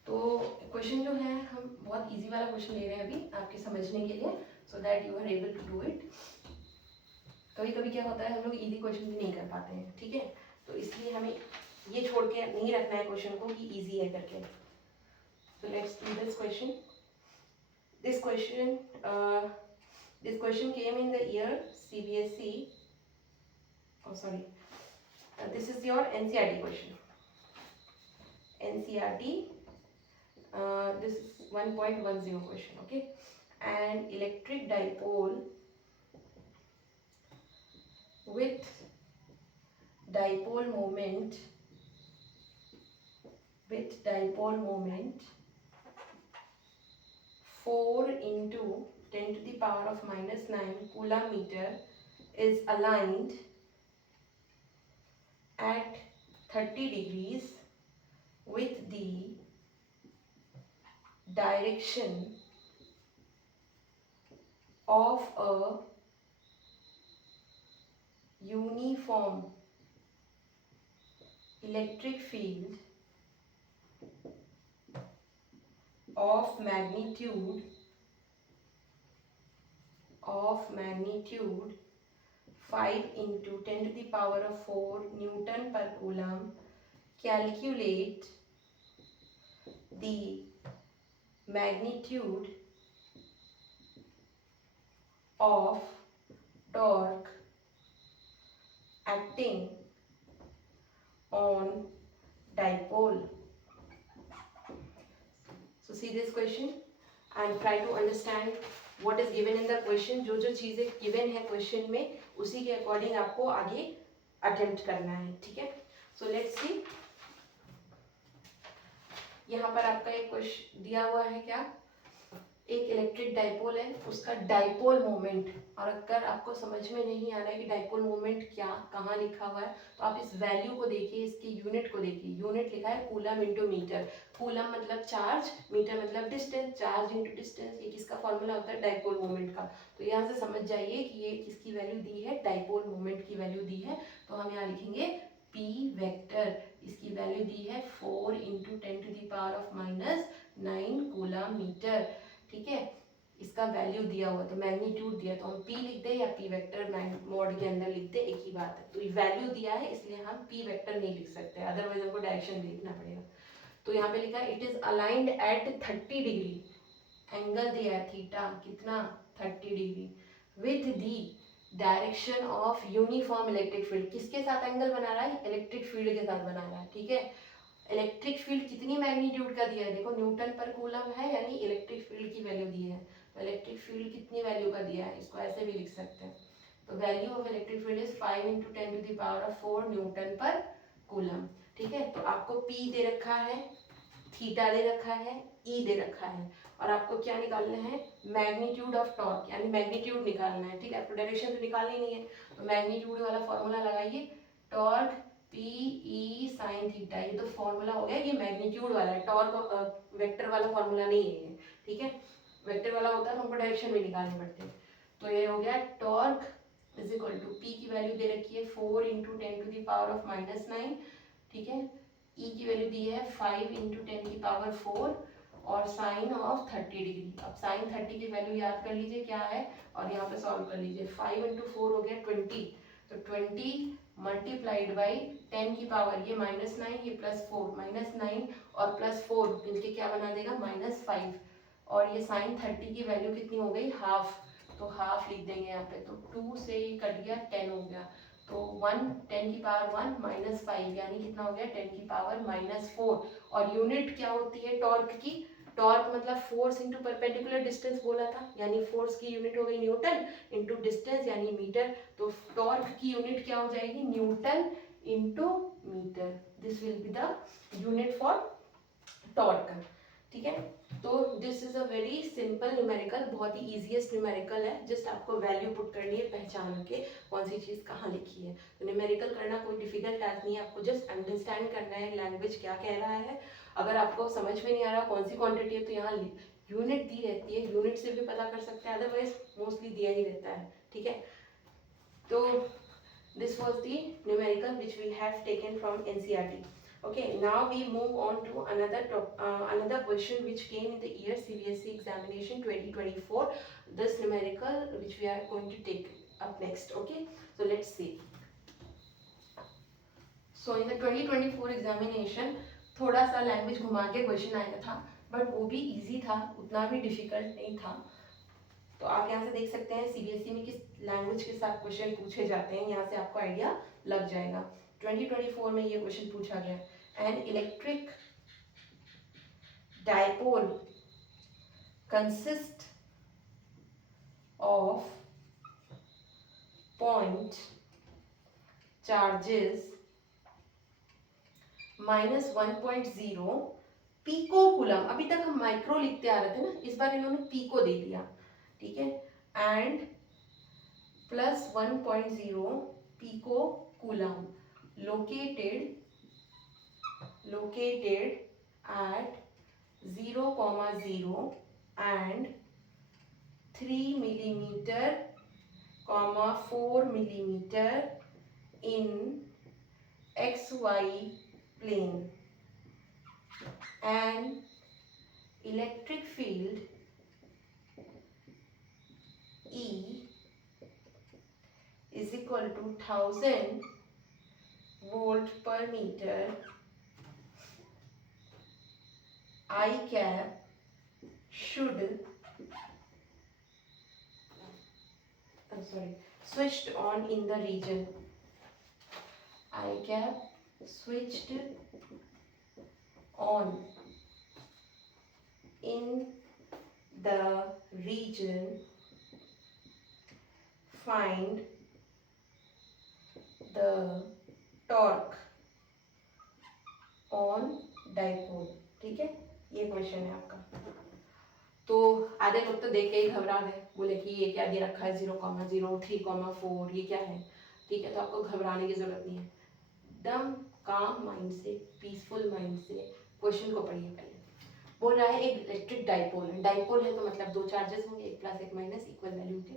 तो क्वेश्चन जो है हम बहुत इजी वाला क्वेश्चन ले रहे हैं अभी आपके समझने के लिए, so that you are able to do it. कभी कभी क्या होता है, हम लोग इजी क्वेश्चन भी नहीं कर पाते हैं, ठीक है। तो इसलिए हमें ये छोड़ के नहीं रखना है क्वेश्चन को कि इजी है करके। So let's do this question. This question came in the year CBSE. Oh, sorry. This is your NCERT question. NCERT. This is 1.10 question. Okay. An electric dipole with dipole moment 4 into 10 to the power of -9 coulomb meter is aligned at 30 degrees with the direction of a uniform electric field of magnitude 5 into 10 to the power of 4 Newton per coulomb. Calculate the magnitude of torque acting on dipole. So see this question and try to understand what is given in the question. जो जो चीज़ें given है question में उसी के according आपको आगे attempt करना है, ठीक है. So let's see. यहाँ पर आपका एक क्वेश्चन दिया हुआ है क्या, एक इलेक्ट्रिक डाइपोल है, उसका डाइपोल मोमेंट, और अगर आपको समझ में नहीं आ रहा है कि डाइपोल मोमेंट क्या कहाँ लिखा हुआ है तो आप इस वैल्यू को देखिए, इसकी यूनिट को देखिए. यूनिट लिखा है कूलम इंटू मीटर. कूलम मतलब चार्ज, मीटर मतलब डिस्टेंस, चार्ज इंटू डिस्टेंस. ये किसका फॉर्मूला होता है, डाइपोल मोमेंट का. तो यहाँ से समझ जाइए कि ये किसकी वैल्यू दी है, डाइपोल मोमेंट की वैल्यू दी है. तो हम यहाँ लिखेंगे P वेक्टर, इसकी वैल्यू दी है 4 into 10 to the power of -9 coulomb metre. ठीक है, इसका वैल्यू दिया हुआ तो मैग्नीट्यूड दिया तो हम P लिख दे या P वेक्टर मोड के अंदर लिख दे, एक ही बात है. तो वैल्यू दिया है इसलिए हम P वेक्टर नहीं लिख सकते, अदरवाइज हमको डायरेक्शन लिखना पड़ेगा. तो यहाँ पे लिखा है it is aligned at 30 degree, angle दिया है थीटा कितना 30 degree, with the direction of uniform electric field. किसके साथ एंगल बना रहा है, इलेक्ट्रिक फील्ड के साथ बना रहा है. ठीक है, इलेक्ट्रिक फील्ड कितनी मैग्नीट्यूड का दिया है, देखो न्यूटन पर कूलम है यानी इलेक्ट्रिक फील्ड की वैल्यू दी है. तो इलेक्ट्रिक फील्ड कितनी वैल्यू का दिया है, इसको ऐसे भी लिख सकते हैं. तो value of electric field is 5 into 10 to the power of 4 newton per coulomb. ठीक है, तो आपको P दे रखा है, थीटा दे रखा है, E दे रखा है, और आपको क्या निकालना है, मैग्नीट्यूड ऑफ टॉर्क यानी मैग्नीट्यूड निकालना है. ठीक है, आपको डायरेक्शन तो निकालनी नहीं है, तो मैग्नीट्यूड वाला फॉर्मूला लगाइए, टॉर्क PE साइन थीटा. ये तो फॉर्मूला हो गया, ये मैग्नीट्यूड वाला है, टॉर्क वेक्टर वाला फॉर्मूला नहीं है ये. ठीक है, वेक्टर वाला होता है तो हमको डायरेक्शन में निकालने पड़ते हैं. तो ये हो गया torque is equal to P की वैल्यू दे रखी है 4 into 10 to the power of -9. ठीक है, E की वैल्यू दी है 5 इंटू 10 की पावर 4 और साइन ऑफ 30 डिग्री. अब साइन 30 की वैल्यू याद कर लीजिए क्या है और यहाँ पे सॉल्व कर लीजिए. 5 इंटू 4 हो गया 20, तो 20 मल्टीप्लाइड बाई 10 की पावर ये -9 ये +4, -9 और +4 मिलके क्या बना देगा -5, और ये साइन 30 की वैल्यू कितनी हो गई, हाफ. तो हाफ लिख देंगे यहाँ पे, तो 2 से ये कट गया 10 हो गया, तो 1 10 की पावर 1 -5 यानी कितना हो गया 10 की पावर -4. और यूनिट क्या होती है टॉर्क की, टॉर्क मतलब फोर्स इंटू परपेंडिकुलर डिस्टेंस बोला था, यानी फोर्स की यूनिट हो गई न्यूटन इंटू डिस्टेंस यानी मीटर. तो टॉर्क की यूनिट क्या हो जाएगी, newton into metre. This will be the unit for torque. ठीक है, तो this is a very simple numerical, बहुत ही इजीएस्ट न्यूमेरिकल है. जस्ट आपको वैल्यू पुट करनी है, पहचान के कौन सी चीज़ कहाँ लिखी है. तो न्यूमेरिकल करना कोई डिफिकल्ट टास्क नहीं है, आपको जस्ट अंडरस्टैंड करना है लैंग्वेज क्या कह रहा है. अगर आपको समझ में नहीं आ रहा कौन सी क्वांटिटी है तो यहाँ यूनिट दी रहती है, यूनिट से भी पता कर सकते हैं, अदरवाइज मोस्टली दिया ही रहता है. ठीक है, तो this was the numerical which we have taken from NCERT. Okay, now we move on to another question which came in the year CBSE examination 2024. This numerical which we are going to take up next. Okay, so let's see. So in the 2024 examination थोड़ा सा लैंग्वेज घुमा के क्वेश्चन आया था, बट वो भी इजी था, उतना भी डिफिकल्ट नहीं था. तो आप यहाँ से देख सकते हैं CBSE में किस लैंग्वेज के साथ क्वेश्चन पूछे जाते हैं, यहाँ से आपको आइडिया लग जाएगा. 2024 में ये क्वेश्चन पूछा गया, an electric dipole consist of point charges -1.0 pico coulomb. अभी तक हम माइक्रो लिखते आ रहे थे ना, इस बार इन्होंने पीको दे दिया. ठीक है, and plus 1.0 picocoulomb located at 0,0 and 3 millimeter, 4 millimeter in XY plane. And electric field E is equal to 1000 volt per meter I cap should switched on in the region. I cap switched on in the region. Find the torque on dipole. ठीक है, ये क्वेश्चन है आपका। तो आधे लोग तो देख के ही घबरा गए, बोले कि ये क्या दे रखा है 0,0 3,4 ये क्या है। ठीक है, तो आपको घबराने की जरूरत नहीं है, एकदम काम माइंड से, पीसफुल माइंड से क्वेश्चन को पढ़िए। पहले बोल रहा है एक इलेक्ट्रिक डाइपोल है। डाइपोल है तो मतलब दो चार्जेस होंगे, एक प्लस एक माइनस, इक्वल वैल्यू के,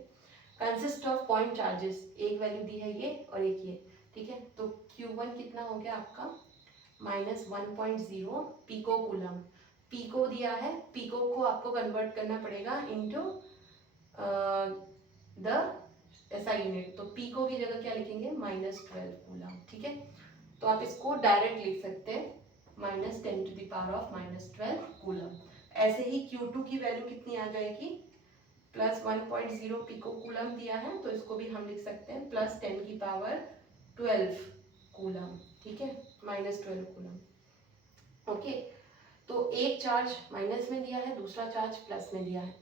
कंसिस्ट ऑफ पॉइंट चार्जेस। एक वैल्यू दी है ये और एक ये। ठीक है, तो Q1 कितना हो गया आपका -1.0 पिको कूलम। पिको दिया है, पिको को आपको कन्वर्ट करना पड़ेगा इनटू द ऐसा यूनिट। तो पिको की जगह क्या लिखेंगे -12 कूलम। ठीक है, तो आप इसको डायरेक्ट लिख सकते हैं -10⁻⁻12 कूलम। ऐसे ही Q2 की वैल्यू कितनी आ जाएगी, +1.0 पिको कूलम दिया है, तो इसको भी हम लिख सकते हैं +10⁻12 कूलम। ठीक है, -12 कूलम। ओके, तो एक चार्ज माइनस में दिया है, दूसरा चार्ज प्लस में दिया है।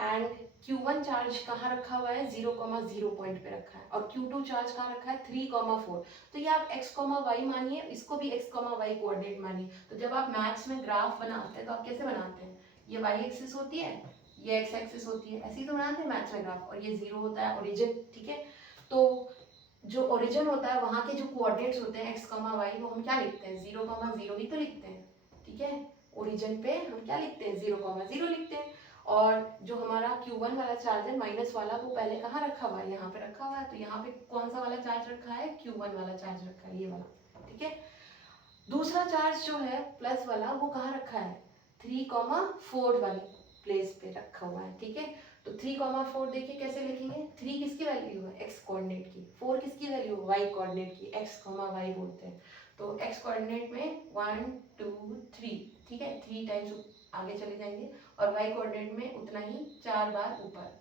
एंड Q1 चार्ज कहाँ रखा हुआ है 0,0 पॉइंट पे रखा है, और Q2 चार्ज कहाँ रखा है 3,4। तो ये आप x, y मानिए, इसको भी x, y कोऑर्डिनेट मानिए। तो जब आप मैथ्स में ग्राफ बनाते हैं तो आप कैसे बनाते हैं, ये y एक्सिस होती है, ये x एक्सिस होती है, ऐसे ही तो बनाते हैं मैथ्स में ग्राफ, और ये 0 होता है ओरिजिन। ठीक है, तो जो ओरिजिन होता है वहाँ के जो कोऑर्डिनेट्स होते हैं x, y, वो हम क्या लिखते हैं 0,0 ही तो लिखते हैं। ठीक है, ओरिजिन पे हम क्या लिखते हैं 0,0 लिखते हैं। और जो हमारा Q1 वाला चार्ज है माइनस वाला, वो पहले कहाँ रखा हुआ है, यहाँ पे रखा हुआ है। तो यहाँ पे कौन सा वाला चार्ज रखा है, Q1 वाला चार्ज रखा है, ये वाला। ठीक है, दूसरा चार्ज जो है प्लस वाला, वो कहाँ रखा है 3,4 वाली प्लेस पे रखा हुआ है। ठीक है, तो 3,4 देखिए कैसे लिखेंगे, 3 किसकी वैल्यू है x कोऑर्डिनेट की, 4 किसकी वैल्यू है y कोऑर्डिनेट की, x, y बोलते हैं। तो x कोऑर्डिनेट में 1 2 3, ठीक है, 3 टाइम्स आगे चले जाएंगे, और y कोऑर्डिनेट में उतना ही 4 बार ऊपर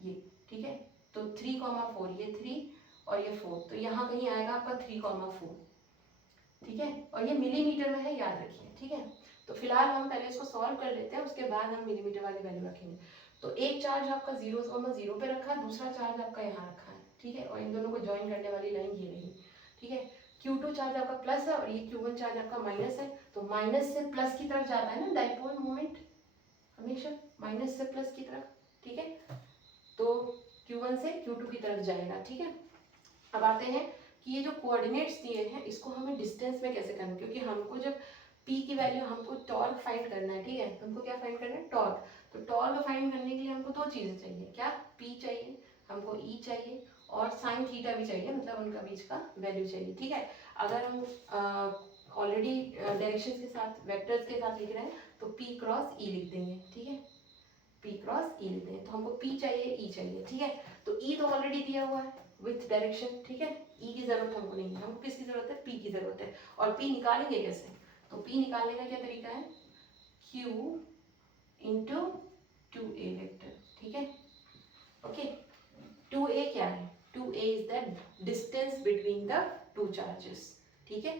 ये। ठीक है, तो 3,4, ये 3 और ये 4, तो यहाँ कहीं आएगा आपका 3,4। ठीक है, और ये मिलीमीटर में है, याद रखिए। ठीक है, तो फिलहाल हम पहले इसको सॉल्व कर लेते हैं, उसके बाद हम मिलीमीटर वाली वैल्यू रखेंगे। तो एक चार्ज आपका 0,0 पे रखा है, दूसरा चार्ज आपका यहाँ रखा है। ठीक है, और इन दोनों को ज्वाइन करने वाली लाइन ये रही। ठीक है, Q2 चार्ज आपका प्लस है और ये Q1 चार्ज आपका माइनस है, तो माइनस से प्लस की तरफ जाता है ना डाइपोल मोमेंट, हमेशा माइनस से प्लस की तरफ। ठीक है, तो Q1 से Q2 की तरफ जाएगा। ठीक है, अब आते हैं कि ये जो कोऑर्डिनेट्स दिए हैं इसको हमें डिस्टेंस में कैसे करना है, क्योंकि हमको जब P की वैल्यू, हमको टॉर्क फाइंड करना है। ठीक है, हमको क्या फाइंड करना है, टॉर्क। तो टॉर्क फाइंड करने के लिए हमको दो चीजें चाहिए, क्या, P चाहिए, हमको E चाहिए, और साइन थीटा भी चाहिए, मतलब उनका बीच का वैल्यू चाहिए। ठीक है, अगर हम ऑलरेडी डायरेक्शंस के साथ, वेक्टर्स के साथ लिख रहे हैं तो P क्रॉस E लिख देंगे। ठीक है, P क्रॉस E लिख देंगे, तो हमको P चाहिए, E चाहिए। ठीक है, तो E तो ऑलरेडी दिया हुआ है विथ डायरेक्शन। ठीक है, E की जरूरत हमको नहीं है, हमको किसकी जरूरत है, P की जरूरत है। और P निकालेंगे कैसे, तो P निकालने का क्या तरीका है, Q इंटू 2A वेक्टर। ठीक है, ओके, 2A क्या है, 2A is the distance between the two charges. ठीक है,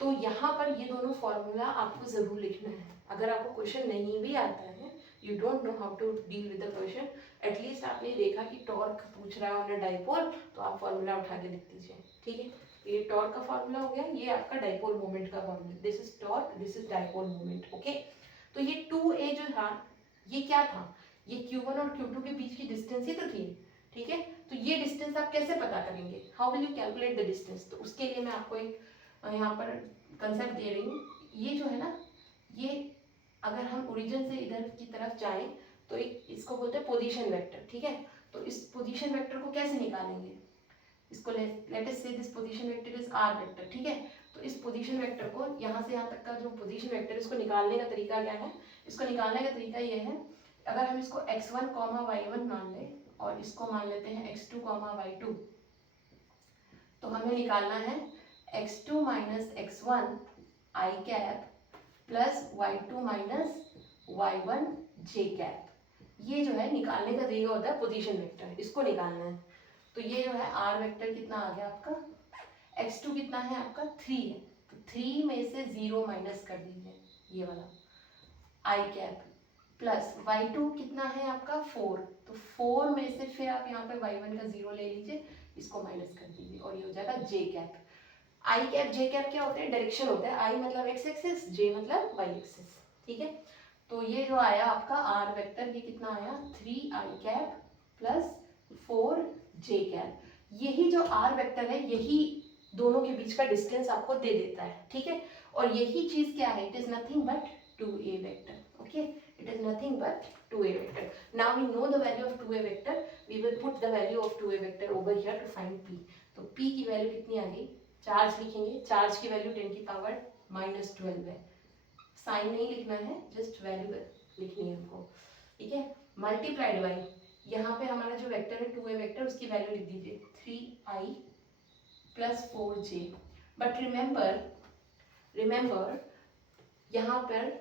तो यहाँ पर ये दोनों फॉर्मूला आपको जरूर लिखना है। अगर आपको क्वेश्चन नहीं भी आता है, you don't know how to deal with the question, at least आपने देखा कि टॉर्क पूछ रहा है ऑन अ डाइपोल, तो आप फॉर्मूला उठा के लिख दीजिए। ठीक है, ये टॉर्क का फॉर्मूला हो गया, ये आपका डाइपोल मोमेंट का formula, this is torque, this is dipole moment. Okay, तो ये 2A जो था ये क्या था, ये Q1 और Q2 के बीच की डिस्टेंस ही तो थी। ठीक है। तो ये डिस्टेंस आप कैसे पता करेंगे, how will you calculate the distance, तो उसके लिए मैं आपको एक यहाँ पर कंसेप्ट दे रही हूँ। ये जो है ना, ये अगर हम ओरिजिन से इधर की तरफ जाएं तो एक इसको बोलते हैं पोजीशन वेक्टर, ठीक है। तो इस पोजीशन वेक्टर को कैसे निकालेंगे, इसको let us say this position vector is R vector, ठीक है। तो इस पोजीशन वेक्टर को यहाँ से यहाँ तक का जो पोजीशन वेक्टर है इसको निकालने का तरीका क्या है, इसको निकालने का तरीका ये है, अगर हम इसको x1, y1 मान लें और इसको मान लेते हैं x2, y2, तो हमें निकालना है x2 minus x1 i cap plus y2 minus y1 j cap. ये जो है निकालने का तरीका होता है पोजीशन वेक्टर, इसको निकालना है। तो ये जो है r वेक्टर कितना आ गया आपका, x2 कितना है आपका 3 है, तो 3 में से 0 माइनस कर दीजिए ये वाला i कैप, प्लस y2 कितना है आपका 4, तो 4 में से फिर आप यहाँ पे y1 का 0 ले लीजिए, इसको माइनस कर दीजिए और ये हो जाएगा j कैप। आई कैप जे कैप क्या होते हैं, डायरेक्शन होता है, आई मतलब एक्स एक्सिस, जे मतलब वाई एक्सिस, ठीक है। तो ये जो आया आपका आर वेक्टर, ये कितना आया 3 आई कैप प्लस 4 जे कैप। यही जो आर वेक्टर है यही दोनों के बीच का डिस्टेंस आपको दे देता है, ठीक है। और यही चीज क्या है, it is nothing but 2a vector, okay, it is nothing but 2a vector. Now we know the value of 2a vector, we will put the value of 2a vector over here to find p. तो p की वैल्यू कितनी आ गई, चार्ज लिखेंगे, चार्ज की वैल्यू 10 की पावर -12 है, साइन नहीं लिखना है, जस्ट वैल्यू लिखनी है हमको, ठीक है। मल्टीप्लाइड बाई यहाँ पे हमारा जो वेक्टर है 2a वेक्टर, उसकी वैल्यू लिख दीजिए 3i plus 4j। But remember यहाँ पर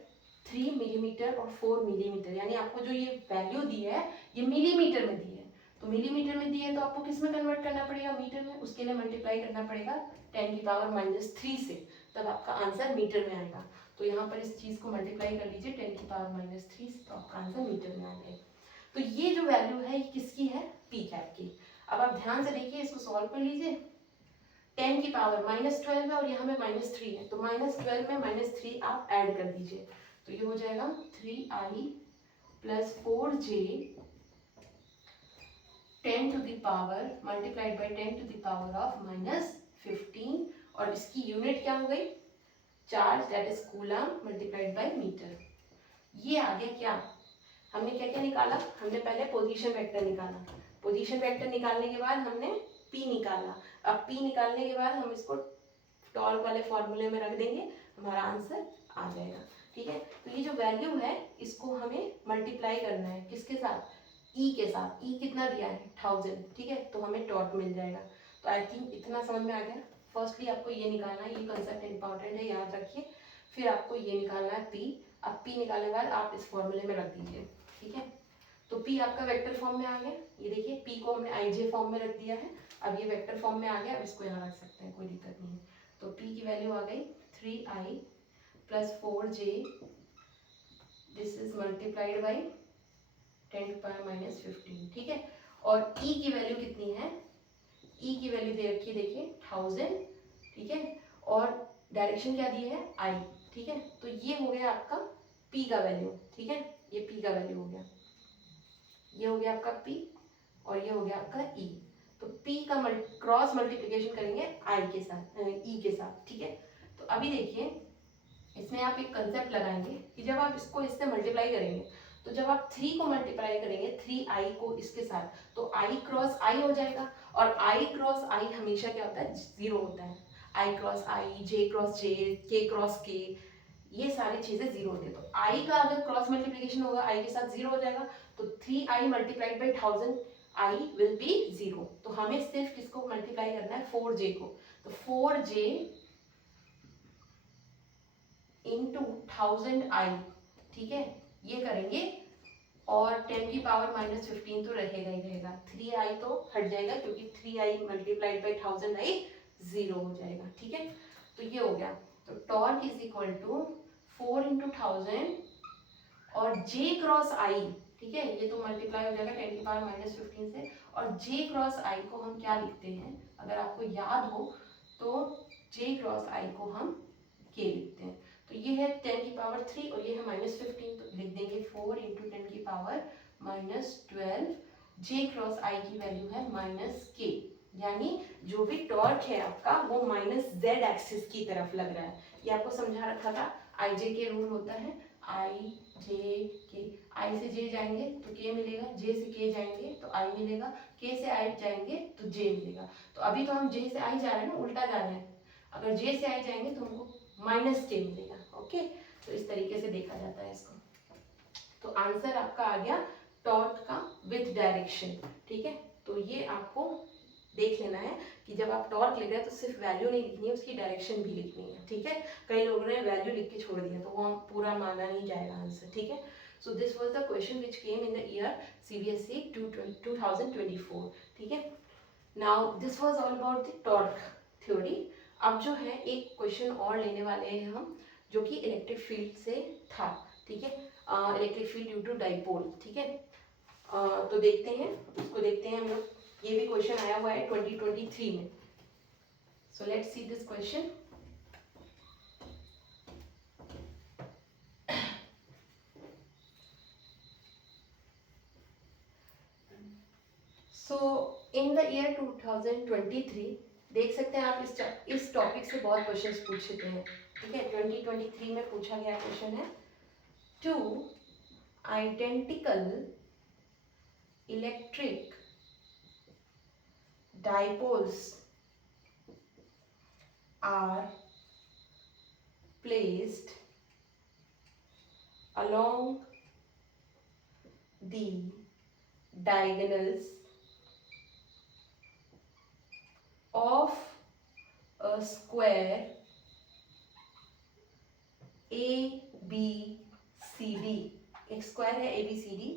3 मिलीमीटर और 4 मिलीमीटर, यानी आपको जो ये वैल्यू दी है ये मिलीमीटर में दी है, तो मिलीमीटर में दी है तो आपको किस में कन्वर्ट करना पड़ेगा, मीटर में, उसके लिए मल्टीप्लाई करना पड़ेगा 10 की पावर -3 से, तब आपका आंसर मीटर में आएगा। तो यहाँ पर इस चीज को मल्टीप्लाई कर लीजिए 10 की पावर -3 से, तो आपका आंसर मीटर में आ जाएगा। तो ये जो वैल्यू है ये किसकी है, पी कैप की। अब आप ध्यान से देखिए, इसको सॉल्व कर लीजिए, 10 की पावर -12 है और यहाँ में -3 है, तो -12 में -3 आप ऐड कर दीजिए, तो ये हो जाएगा 3i plus 4j 10 to the power multiplied by 10 to the power of -15, और इसकी यूनिट क्या हो गई, charge, that is coulomb multiplied by metre. ये आ गया क्या, हमने क्या क्या निकाला, हमने पहले पोजीशन वेक्टर निकाला, पोजीशन वेक्टर निकालने के बाद हमने p निकाला, अब p निकालने के बाद हम इसको टॉर्क वाले फॉर्मूले में रख देंगे, हमारा आंसर आ जाएगा, ठीक है। तो ये जो वैल्यू है इसको हमें मल्टीप्लाई करना है किसके साथ, e के साथ, e कितना दिया है 1000, ठीक है, तो हमें टॉर्क मिल जाएगा। तो आई थिंक इतना समझ में आ गया। फर्स्टली आपको ये निकालना है, ये कंसेप्ट इंपॉर्टेंट है, याद रखिए। फिर आपको ये निकालना है p, अब p निकालने के बाद आप इस फॉर्मूले में रख दीजिए, ठीक है। तो p आपका वेक्टर फॉर्म में आ गया, ये देखिए p को हमने ij फॉर्म में रख दिया है, अब ये वेक्टर फॉर्म में आ गया, अब इसको यहाँ रख सकते हैं, कोई दिक्कत नहीं है। तो p की वैल्यू आ गई 3i plus 4j, this is multiplied by 10 to power -15, ठीक है। और e की वैल्यू कितनी है, e की वैल्यू दे रखी है देखिए 1000, ठीक है, और डायरेक्शन क्या दी है i, ठीक है। तो ये हो गया आपका p का वैल्यू, ठीक है, ये p का वैल्यू हो गया, ये हो गया आपका p और ये हो गया आपका e। तो p का क्रॉस मल्टीप्लिकेशन करेंगे i के साथ, e के साथ, ठीक है। तो अभी देखिए इसमें आप एक कंसेप्ट लगाएंगे कि जब आप इसको इससे मल्टीप्लाई करेंगे, तो जब आप 3 को मल्टीप्लाई करेंगे 3i को इसके साथ, तो i क्रॉस i हो जाएगा, और i क्रॉस i हमेशा क्या होता है, 0 होता है, i cross i, j cross j, k cross k, ये सारी चीजें 0 होती है। तो i का अगर क्रॉस मल्टीप्लिकेशन होगा i के साथ 0 हो जाएगा, तो 3i multiplied by 1000 i will be 0। तो हमें सिर्फ किसको मल्टीप्लाई करना है, 4j को, तो 4j इंटू 1000i, ठीक है, ये करेंगे, और 10 की पावर -15 तो रहेगा ही रहेगा, 3i तो हट जाएगा क्योंकि 3i मल्टीप्लाइड बाई 1000i 0 हो जाएगा, ठीक है। तो ये हो गया, तो टॉर्क इज इक्वल टू 4 इंटू 1000 और j क्रॉस i, ठीक है, ये तो मल्टीप्लाई हो जाएगा 10 की पावर -15 से, और j क्रॉस i को हम क्या लिखते हैं, अगर आपको याद हो तो j क्रॉस i को हम k लिखते हैं। तो ये है 10 की पावर 3 और ये है -15, तो लिख देंगे 4 इंटू 10 की पावर -12 जे क्रॉस आई की वैल्यू है -k, यानी जो भी टॉर्क है आपका वो -z एक्सिस की तरफ लग रहा है। ये आपको समझा रखा था, आई जे के रूल होता है, आई जे के, आई से जे जाएंगे तो k मिलेगा, जे से k जाएंगे तो i मिलेगा, k से i जाएंगे तो j मिलेगा। तो अभी तो हम j से i जा रहे हैं ना, उल्टा जा रहे हैं, अगर j से i जाएंगे तो हमको -k मिलेगा। ओके, तो इस तरीके से देखा जाता है इसको। तो आंसर आपका आ गया टॉर्क का विथ डायरेक्शन। ठीक है, तो ये आपको देख लेना है कि जब आप टॉर्क लिख रहे हैं तो सिर्फ वैल्यू नहीं लिखनी है, उसकी डायरेक्शन भी लिखनी है। ठीक है, कई लोगों ने वैल्यू लिख के छोड़ दिया तो वो पूरा माना नहीं जाएगा आंसर। ठीक है, so this was the question which came in the year CBSE 2024। ठीक है, now this was all about the torque theory. अब जो है एक क्वेश्चन और लेने वाले हैं हम, जो कि इलेक्ट्रिक फील्ड से था। ठीक है, electric field due to dipole. ठीक है, तो देखते हैं, उसको देखते हैं हम लोग। ये भी क्वेश्चन आया हुआ है 2023 में। So let's see this question. So in the year 2023 देख सकते हैं आप इस टॉपिक से बहुत क्वेश्चंस पूछ चुके हैं। ठीक है, 2023 में पूछा गया क्वेश्चन है, two identical electric dipoles are placed along the diagonals of a square ABCD। एक स्क्वायर है ABCD,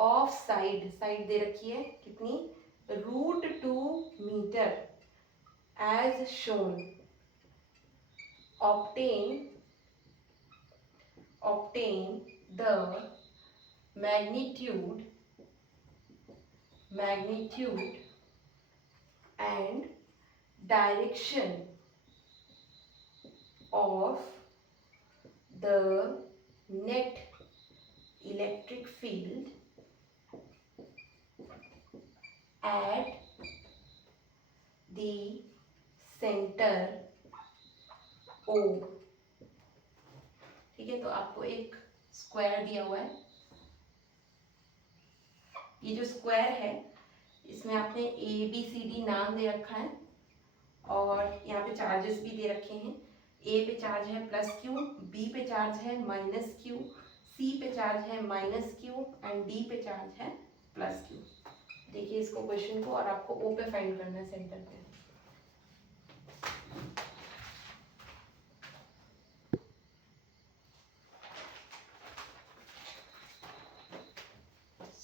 ऑफ साइड, साइड दे रखी है कितनी, √2 मीटर, as shown. obtain the magnitude and direction of the net electric field at the center O। ठीक है, तो आपको एक स्क्वायर दिया हुआ है, ये जो स्क्वायर है इसमें आपने ABCD नाम दे रखा है, और यहाँ पे चार्जेस भी दे रखे हैं। A पे चार्ज है +Q, B पे चार्ज है -Q, C पे चार्ज है -Q एंड D पे चार्ज है +Q। देखिए इसको क्वेश्चन को, और आपको O पे फाइंड करना है, सेंटर पे।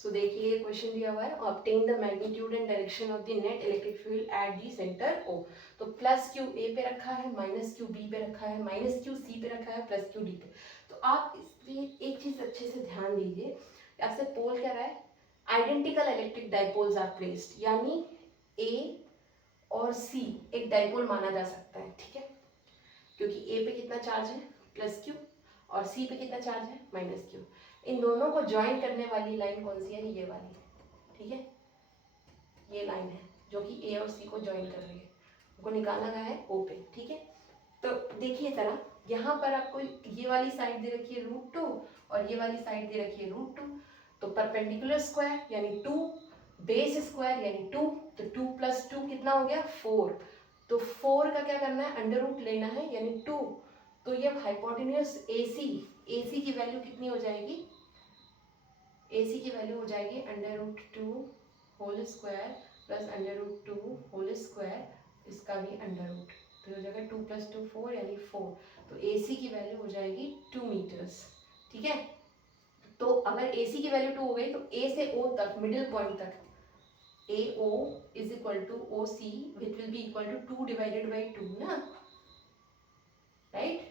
सो देखिए क्वेश्चन दिया हुआ है, obtain the magnitude and direction of the net electric field at the centre O। तो +Q A पे रखा है, -Q B पे रखा है, -Q C पे रखा है, +Q D पे। तो आप इसमें एक चीज अच्छे से ध्यान दीजिए, आपसे पोल क्या रहा है, identical electric dipoles are placed, यानी A और C एक डाइपोल माना जा सकता है। ठीक है, क्योंकि A पे कितना चार्ज है +Q और C पे कितना चार्ज है -Q। इन दोनों को ज्वाइन करने वाली लाइन कौन सी है, ये वाली। ठीक है, ये लाइन है जो कि A और C को ज्वाइन कर रही है, उनको निकालना गया है O पे। ठीक है, तो देखिए जरा, यहाँ पर आपको ये वाली साइड दे रखी है √2 और ये वाली साइड दे रखी है √2। तो परपेंडिकुलर स्क्वायर यानी 2, बेस स्क्वायर यानी 2, तो 2 + 2 कितना हो गया 4। तो 4 का क्या करना है, √ लेना है यानी 2। तो ये हाइपोटेन्यूज AC की वैल्यू कितनी हो जाएगी, AC की वैल्यू हो जाएगी √2 whole square plus √2 whole square, इसका भी √, तो हो जाएगा 2 + 2 4 यानी 4। तो AC की वैल्यू हो जाएगी 2 मीटर्स। ठीक है, तो अगर AC की वैल्यू 2 हो गई तो A से O तक, मिडिल पॉइंट तक, AO = OC which will be equal to 2 / 2 ना, राइट।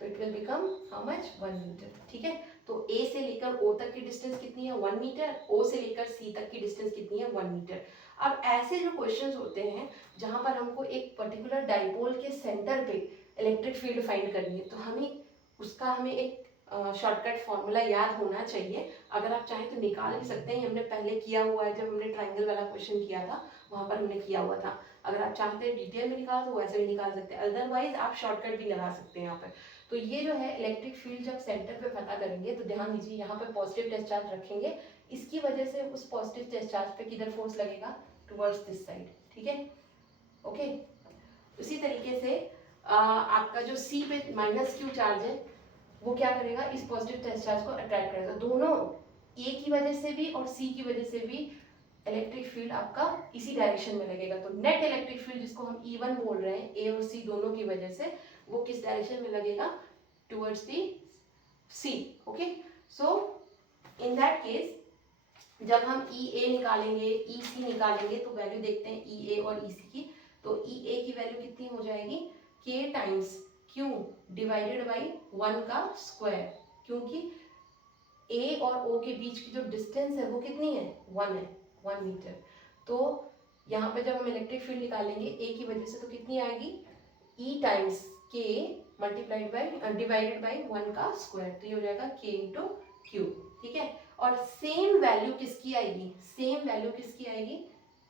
तो it will become how much, 1 metre. ठीक है, तो A से लेकर O तक की डिस्टेंस कितनी है 1 मीटर, O से लेकर C तक की डिस्टेंस कितनी है 1 मीटर। अब ऐसे जो क्वेश्चंस होते हैं जहां पर हमको एक पर्टिकुलर डाइपोल के सेंटर पे इलेक्ट्रिक फील्ड फाइंड करनी है, तो हमें एक शॉर्टकट फॉर्मूला याद होना चाहिए। अगर आप चाहें तो निकाल भी सकते हैं, हमने पहले किया हुआ है, जब हमने ट्राइंगल वाला क्वेश्चन किया था वहाँ पर हमने किया हुआ था। अगर आप चाहते हैं डिटेल में निकाल तो वैसे भी निकाल सकते हैं, अदरवाइज आप शॉर्टकट भी लगा सकते हैं यहाँ पर। तो ये जो है इलेक्ट्रिक फील्ड जब सेंटर पे पता करेंगे तो ध्यान दीजिए यहाँ पे पॉजिटिव डिस्चार्ज रखेंगे, इसकी वजह से उस पॉजिटिव डिस्चार्ज पे किधर फोर्स लगेगा, टुवर्ड्स दिस साइड, ठीक है, ओके। उसी तरीके से आपका जो सी पे -q चार्ज है वो क्या करेगा, इस पॉजिटिव डिस्चार्ज को अट्रैक्ट करेगा। दोनों ए की वजह से भी और सी की वजह से भी इलेक्ट्रिक फील्ड आपका इसी डायरेक्शन में लगेगा। तो नेट इलेक्ट्रिक फील्ड जिसको हम E1 बोल रहे हैं, ए और सी दोनों की वजह से, वो किस डायरेक्शन में लगेगा, towards the C, okay. So in that case जब हम EA निकालेंगे, EC निकालेंगे, तो वैल्यू देखते हैं EA और EC की। तो EA की वैल्यू कितनी हो जाएगी, K times Q divided by 1 का स्क्वायर, क्योंकि A और O के बीच की जो डिस्टेंस है वो कितनी है, 1 है, 1 मीटर। तो यहाँ पे जब हम इलेक्ट्रिक फील्ड निकालेंगे A की वजह से तो कितनी आएगी, E times K multiplied by divided by 1 का स्क्वायर, तो ये हो जाएगा K इंटू Q, ठीक है। और सेम वैल्यू किसकी आएगी, सेम वैल्यू किसकी आएगी,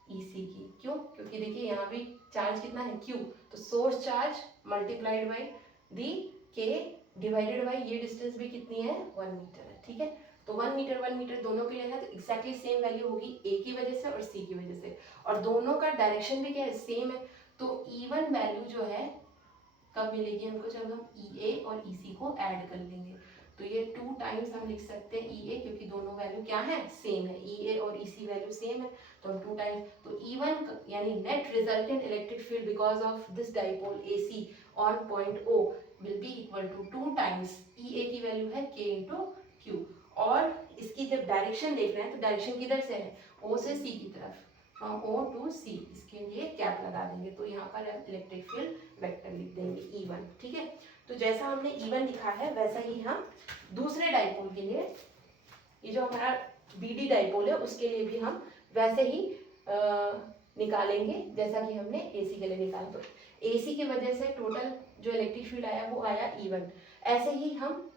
EC की। क्यों, क्योंकि देखिए यहाँ भी चार्ज कितना है, Q, तो source charge multiplied by the K divided by ये डिस्टेंस भी कितनी है, 1 मीटर है, ठीक है। तो 1 मीटर दोनों के लिए है, तो एक्जैक्टली सेम वैल्यू होगी A की वजह से और C की वजह से, और दोनों का डायरेक्शन भी क्या है, सेम है। तो E1 वैल्यू जो है कब मिलेगी हमको, जब हम EA और EC को ऐड कर लेंगे। तो ये 2 टाइम्स हम लिख सकते हैं EA, क्योंकि दोनों वैल्यू क्या है, सेम है, EA और EC वैल्यू सेम है, तो हम 2 टाइम्स, तो E1 यानी net resultant electric field because of this dipole AC on point O will be equal to 2 times EA की वैल्यू है K इंटू Q। और इसकी जब डायरेक्शन देख रहे हैं तो डायरेक्शन किधर से है, O से C की तरफ, फ्रॉम O टू C, इसके लिए कैप लगा देंगे, तो यहाँ पर इलेक्ट्रिक फील्ड वेक्टर लिख देंगे E1, ठीक है। तो जैसा हमने E1 लिखा है वैसा ही हम दूसरे डाइपोल के लिए, ये जो हमारा BD डाइपोल है उसके लिए भी हम वैसे ही निकालेंगे जैसा कि हमने AC के लिए निकाला। तो AC की वजह से टोटल जो इलेक्ट्रिक फील्ड आया वो आया E1। ऐसे ही हम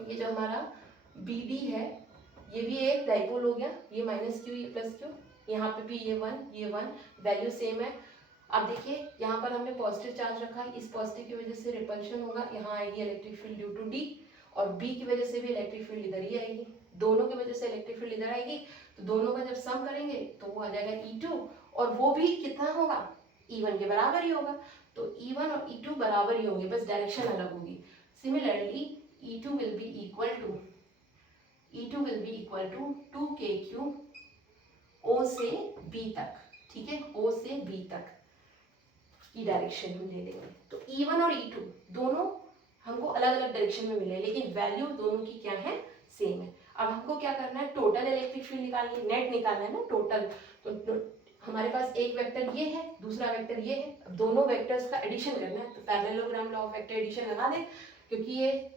ये जो हमारा BD है ये भी एक डाइपोल हो गया, ये -q ये +q, यहाँ पे भी ये 1 वैल्यू सेम है। अब देखिए यहाँ पर हमने पॉजिटिव चार्ज रखा, इस पॉजिटिव की वजह से रिपल्शन होगा, यहाँ आएगी electric field due to D, और B की वजह से भी इलेक्ट्रिक फील्ड इधर ही आएगी, दोनों की वजह से इलेक्ट्रिक फील्ड इधर आएगी, तो दोनों का जब सम करेंगे तो वो आ जाएगा E2, और वो भी कितना होगा, E1 के बराबर ही होगा। तो E1 और E2 बराबर ही होंगे, बस डायरेक्शन अलग होगी। Similarly E2 will be equal to 2KQ O से B तक, ठीक है, O से B तक की डायरेक्शन हम ले लेंगे। तो E1 और E2 दोनों हमको अलग अलग डायरेक्शन में मिले, लेकिन वैल्यू दोनों की क्या है, सेम है। अब हमको क्या करना है, टोटल इलेक्ट्रिक फील्ड निकालनी है, नेट निकालना है ना टोटल। तो हमारे पास एक वेक्टर ये है, दूसरा वेक्टर ये है, अब दोनों वेक्टर्स का एडिशन करना है, तो parallelogram law of vector addition लगा दें, क्योंकि ये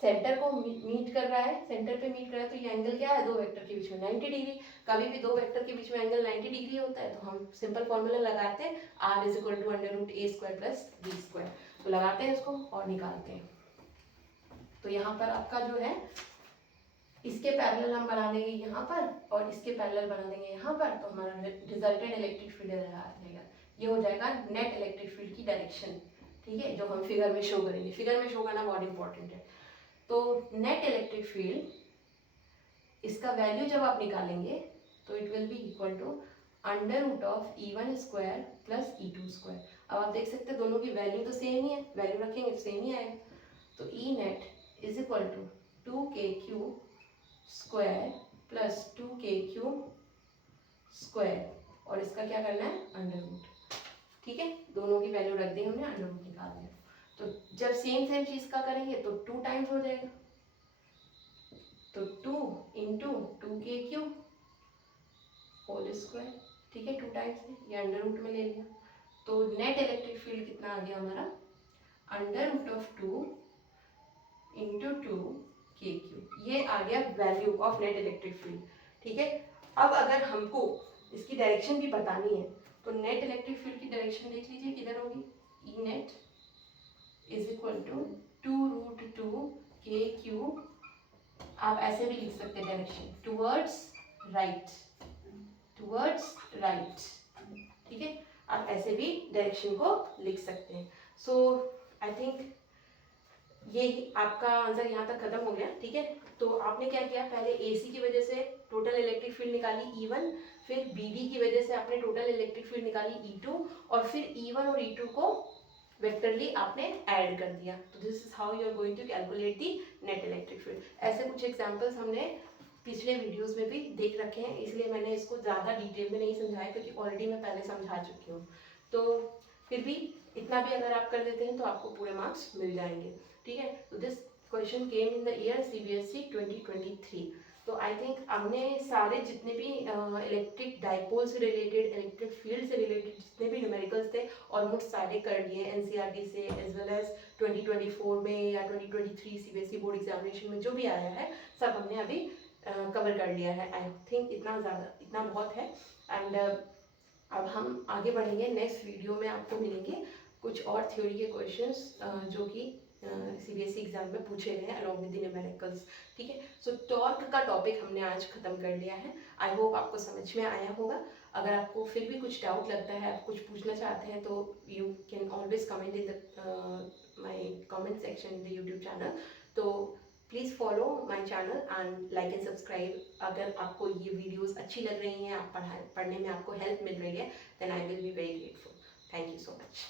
सेंटर को मीट कर रहा है, सेंटर पे मीट कर रहा है, तो ये एंगल क्या है, दो वेक्टर के बीच में 90 डिग्री। कभी भी दो वेक्टर के बीच में एंगल 90 डिग्री होता है तो हम सिंपल फॉर्मूला लगाते हैं, r = √a² + b², तो लगाते हैं इसको और निकालते हैं। तो यहाँ पर आपका जो है इसके पैरेलल हम बना देंगे यहाँ पर, और इसके पैरेलल बना देंगे यहाँ पर, तो हमारा रिजल्टेंट इलेक्ट्रिक फील्ड आ जाएगा, ये हो जाएगा नेट इलेक्ट्रिक फील्ड की डायरेक्शन, ठीक है, जो हम फिगर में शो करेंगे। फिगर में शो करना बहुत इंपॉर्टेंट है। तो नेट इलेक्ट्रिक फील्ड इसका वैल्यू जब आप निकालेंगे तो it will be equal to √E1² + E2²। अब आप देख सकते हैं दोनों की वैल्यू तो सेम ही है, वैल्यू रखेंगे तो सेम ही आएगा। तो E net = 2KQ² + 2KQ², और इसका क्या करना है, √, ठीक है, दोनों की वैल्यू रख दी हमने, √, निकाल दिया। तो जब सेम चीज का करेंगे तो 2 टाइम्स हो जाएगा, तो 2 × 2KQ होल स्क्वायर, ठीक है, 2 टाइम्स है, ये √, में ले लिया। तो नेट इलेक्ट्रिक फील्ड कितना आ गया हमारा, √2 × 2KQ, ये आ गया value of net electric field, ठीक है। अब अगर हमको इसकी डायरेक्शन भी बतानी है तो नेट इलेक्ट्रिक फील्ड की डायरेक्शन देख लीजिए किधर होगी, E net = 2 √2 AQ, आप ऐसे भी लिख सकते हैं direction, towards right, towards right, ठीक है, आप ऐसे भी डायरेक्शन को लिख सकते हैं। सो आई थिंक ये आपका आंसर यहाँ तक खत्म हो गया, ठीक है। तो आपने क्या किया, पहले AC की वजह से टोटल इलेक्ट्रिक फील्ड निकाली E1, फिर BD की वजह से आपने टोटल इलेक्ट्रिक फील्ड निकाली E2, और फिर E1 और E2 को वेक्टरली आपने ऐड कर दिया। तो this is how you are going to calculate the net electric field. ऐसे कुछ एग्जांपल्स हमने पिछले वीडियोस में भी देख रखे हैं, इसलिए मैंने इसको ज़्यादा डिटेल में नहीं समझाया, क्योंकि ऑलरेडी मैं पहले समझा चुकी हूँ। तो फिर भी इतना भी अगर आप कर देते हैं तो आपको पूरे मार्क्स मिल जाएंगे, ठीक है। तो this question came in the year CBSE 2023। तो आई थिंक हमने सारे जितने भी इलेक्ट्रिक डाइपोल से रिलेटेड, इलेक्ट्रिक फील्ड से रिलेटेड जितने भी न्यूमेरिकल्स थे ऑलमोस्ट सारे कर लिए NCERT से, एज वेल एज 2024 में या 2023 CBSE बोर्ड एग्जामिनेशन में जो भी आया है सब हमने अभी कवर कर लिया है। आई थिंक इतना बहुत है। एंड अब हम आगे बढ़ेंगे, नेक्स्ट वीडियो में आपको मिलेंगे कुछ और थ्योरी के क्वेश्चंस जो कि CBSE एग्जाम में पूछे गए हैं अलॉन्ग विद न्यूमेरिकल्स, ठीक है। सो टॉर्क का टॉपिक हमने आज खत्म कर लिया है। आई होप आपको समझ में आया होगा। अगर आपको फिर भी कुछ डाउट लगता है, आप कुछ पूछना चाहते हैं, तो you can always comment in the my comment section in the YouTube channel. तो please follow my channel and like and subscribe. अगर आपको ये वीडियोस अच्छी लग रही हैं, आप पढ़ने में आपको हेल्प मिल रही है, then I will be very grateful. Thank you so much.